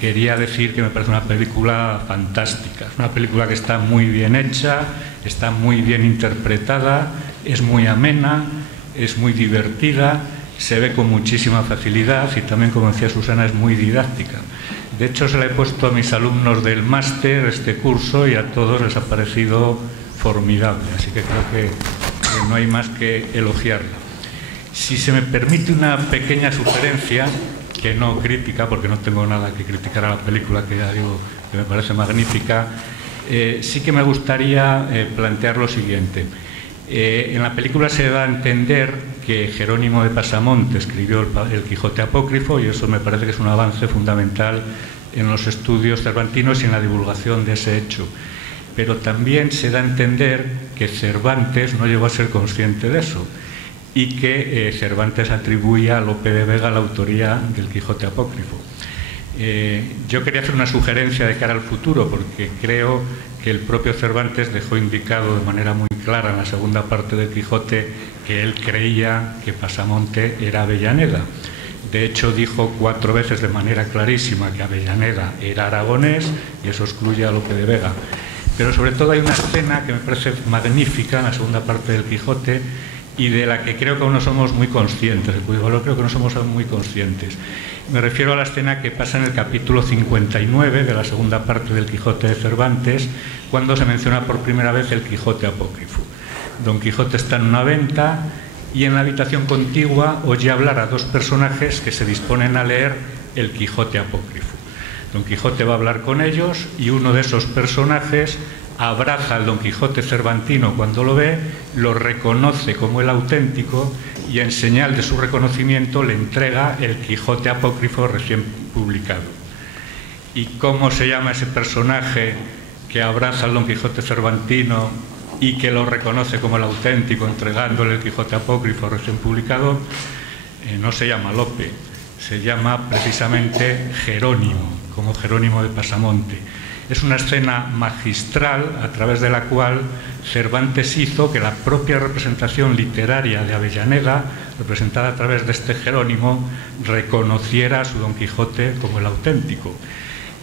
quería decir que me parece una película fantástica. Una película que está muy bien hecha, está muy bien interpretada, es muy amena, es muy divertida, se ve con muchísima facilidad y también, como decía Susana, es muy didáctica. De hecho, se la he puesto a mis alumnos del máster este curso y a todos les ha parecido formidable. Así que creo que no hay más que elogiarla. Si se me permite una pequeña sugerencia, que no crítica, porque no tengo nada que criticar a la película, que ya digo que me parece magnífica, sí que me gustaría plantear lo siguiente. En la película se da a entender que Jerónimo de Pasamonte escribió el Quijote apócrifo, y eso me parece que es un avance fundamental en los estudios cervantinos y en la divulgación de ese hecho. Pero también se da a entender que Cervantes no llegó a ser consciente de eso, y que Cervantes atribuía a Lope de Vega la autoría del Quijote apócrifo. Yo quería hacer una sugerencia de cara al futuro, porque creo que el propio Cervantes dejó indicado de manera muy clara en la segunda parte del Quijote que él creía que Pasamonte era Avellaneda. De hecho, dijo 4 veces de manera clarísima que Avellaneda era aragonés, y eso excluye a Lope de Vega. Pero sobre todo hay una escena que me parece magnífica en la segunda parte del Quijote, y de la que creo que aún no somos muy conscientes, cuyo valor creo que no somos aún muy conscientes. Me refiero a la escena que pasa en el capítulo 59 de la segunda parte del Quijote de Cervantes, cuando se menciona por primera vez el Quijote apócrifo. Don Quijote está en una venta y en la habitación contigua oye hablar a dos personajes que se disponen a leer el Quijote apócrifo. Don Quijote va a hablar con ellos y uno de esos personajes abraza al Don Quijote cervantino cuando lo ve, lo reconoce como el auténtico y en señal de su reconocimiento le entrega el Quijote apócrifo recién publicado. ¿Y cómo se llama ese personaje que abraza al Don Quijote cervantino y que lo reconoce como el auténtico entregándole el Quijote apócrifo recién publicado? No se llama Lope, se llama precisamente Jerónimo, como Jerónimo de Pasamonte. Es una escena magistral a través de la cual Cervantes hizo que la propia representación literaria de Avellaneda, representada a través de este Jerónimo, reconociera a su Don Quijote como el auténtico.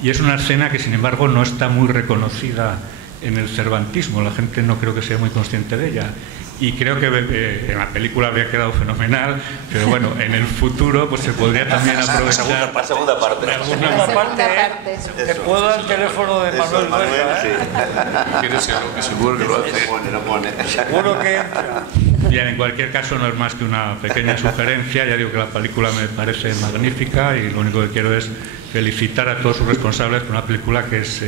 Y es una escena que, sin embargo, no está muy reconocida en el cervantismo. La gente no creo que sea muy consciente de ella. Y creo que en la película habría quedado fenomenal, pero bueno, en el futuro pues se podría también aprovechar. La segunda parte. Te puedo dar el teléfono de Manuel Huerga, ¿Quieres que seguro que lo hace? Seguro que entra. Bien, en cualquier caso no es más que una pequeña sugerencia. Ya digo que la película me parece magnífica y lo único que quiero es felicitar a todos sus responsables por una película que es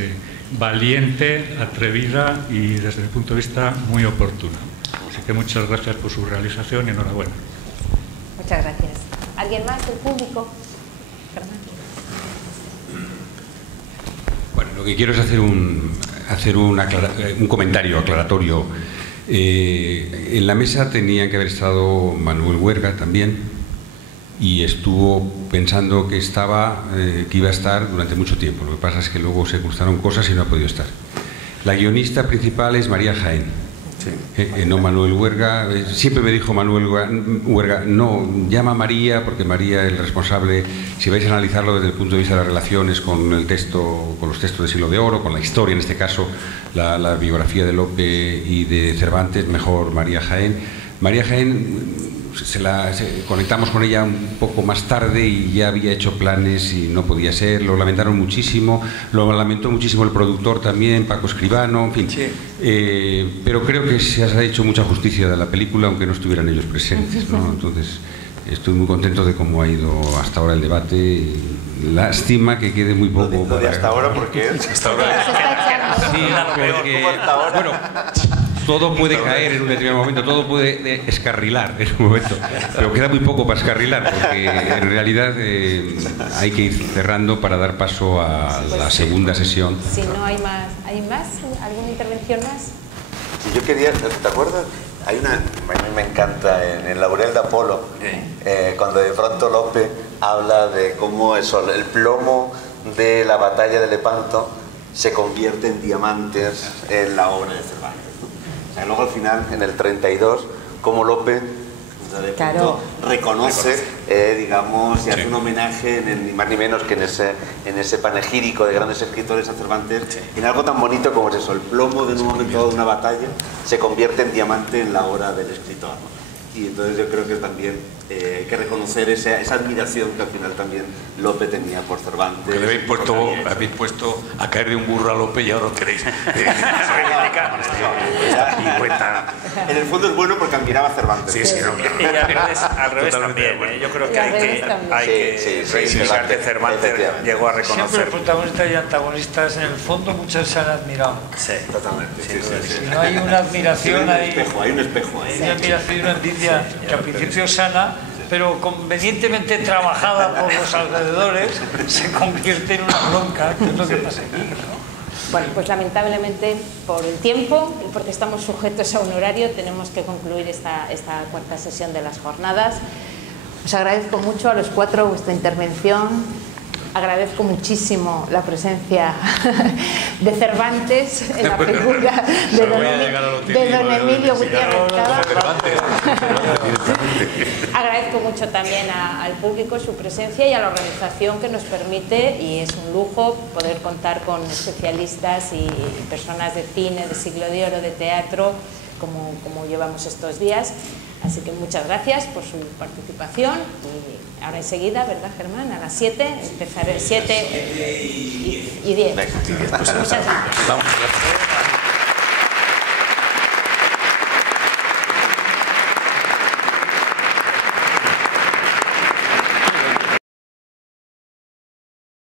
valiente, atrevida y desde mi punto de vista muy oportuna. Así que muchas gracias por su realización y enhorabuena. Muchas gracias. ¿Alguien más del público? Bueno, lo que quiero es hacer un comentario aclaratorio. En la mesa tenían que haber estado Manuel Huerga también y estuvo pensando que iba a estar durante mucho tiempo. Lo que pasa es que luego se cruzaron cosas y no ha podido estar. La guionista principal es María Jaén. No Manuel Huerga. Siempre me dijo Manuel Huerga, no, llama a María porque María es el responsable. Si vais a analizarlo desde el punto de vista de las relaciones con el texto, con los textos del Siglo de Oro, con la historia, en este caso la biografía de Lope y de Cervantes, mejor María Jaén. María Jaén conectamos con ella un poco más tarde y ya había hecho planes y no podía ser, lo lamentaron muchísimo, lo lamentó muchísimo el productor también, Paco Escribano, en fin. Sí. Pero creo que se ha hecho mucha justicia de la película, aunque no estuvieran ellos presentes, ¿no? Entonces, estoy muy contento de cómo ha ido hasta ahora el debate. Lástima que quede muy poco. Lo de hasta ahora, porque hasta ahora. Sí, porque, bueno, todo puede caer en un determinado momento, todo puede escarrilar en un momento, pero queda muy poco para escarrilar, porque en realidad hay que ir cerrando para dar paso a la segunda sesión. Si no hay más, ¿alguna intervención más? Sí, yo quería, ¿te acuerdas? Hay una, a mí me encanta, en el Laurel de Apolo, cuando de pronto Lope habla de cómo el plomo de la batalla de Lepanto se convierte en diamantes en la obra de Cervantes. O sea, luego al final, en el 32, como Lope claro, reconoce, digamos, y hace un homenaje, ni más ni menos que en ese panegírico de grandes escritores a Cervantes, en algo tan bonito como es eso, el plomo de un momento dado de una batalla se convierte en diamante en la obra del escritor. Y entonces yo creo que también hay que reconocer esa admiración que al final también Lope tenía por Cervantes. Que le habéis puesto a caer de un burro a Lope y ahora os queréis reivindicar. En el fondo es bueno porque admiraba a Cervantes. Sí, sí, y al revés también. Yo creo que hay que reivindicar que Cervantes llegó a reconocer. Siempre protagonistas y antagonistas en el fondo muchos se han admirado. Sí, totalmente. Si no hay una admiración, hay un espejo. Hay una admiración y una envidia que al principio sana, pero convenientemente trabajada por los alrededores, se convierte en una bronca, que es lo que pasa aquí, ¿no? Bueno, pues lamentablemente por el tiempo y porque estamos sujetos a un horario tenemos que concluir esta cuarta sesión de las jornadas. Os agradezco mucho a los cuatro vuestra intervención. Agradezco muchísimo la presencia de Cervantes en la figura de don Emilio Gutiérrez Cava. Agradezco mucho también al público su presencia y a la organización que nos permite, y es un lujo, poder contar con especialistas y personas de cine, de Siglo de Oro, de teatro, como llevamos estos días. Así que muchas gracias por su participación y ahora enseguida, ¿verdad, Germán? A las 7, empezaré 7 y 10. Muchas gracias.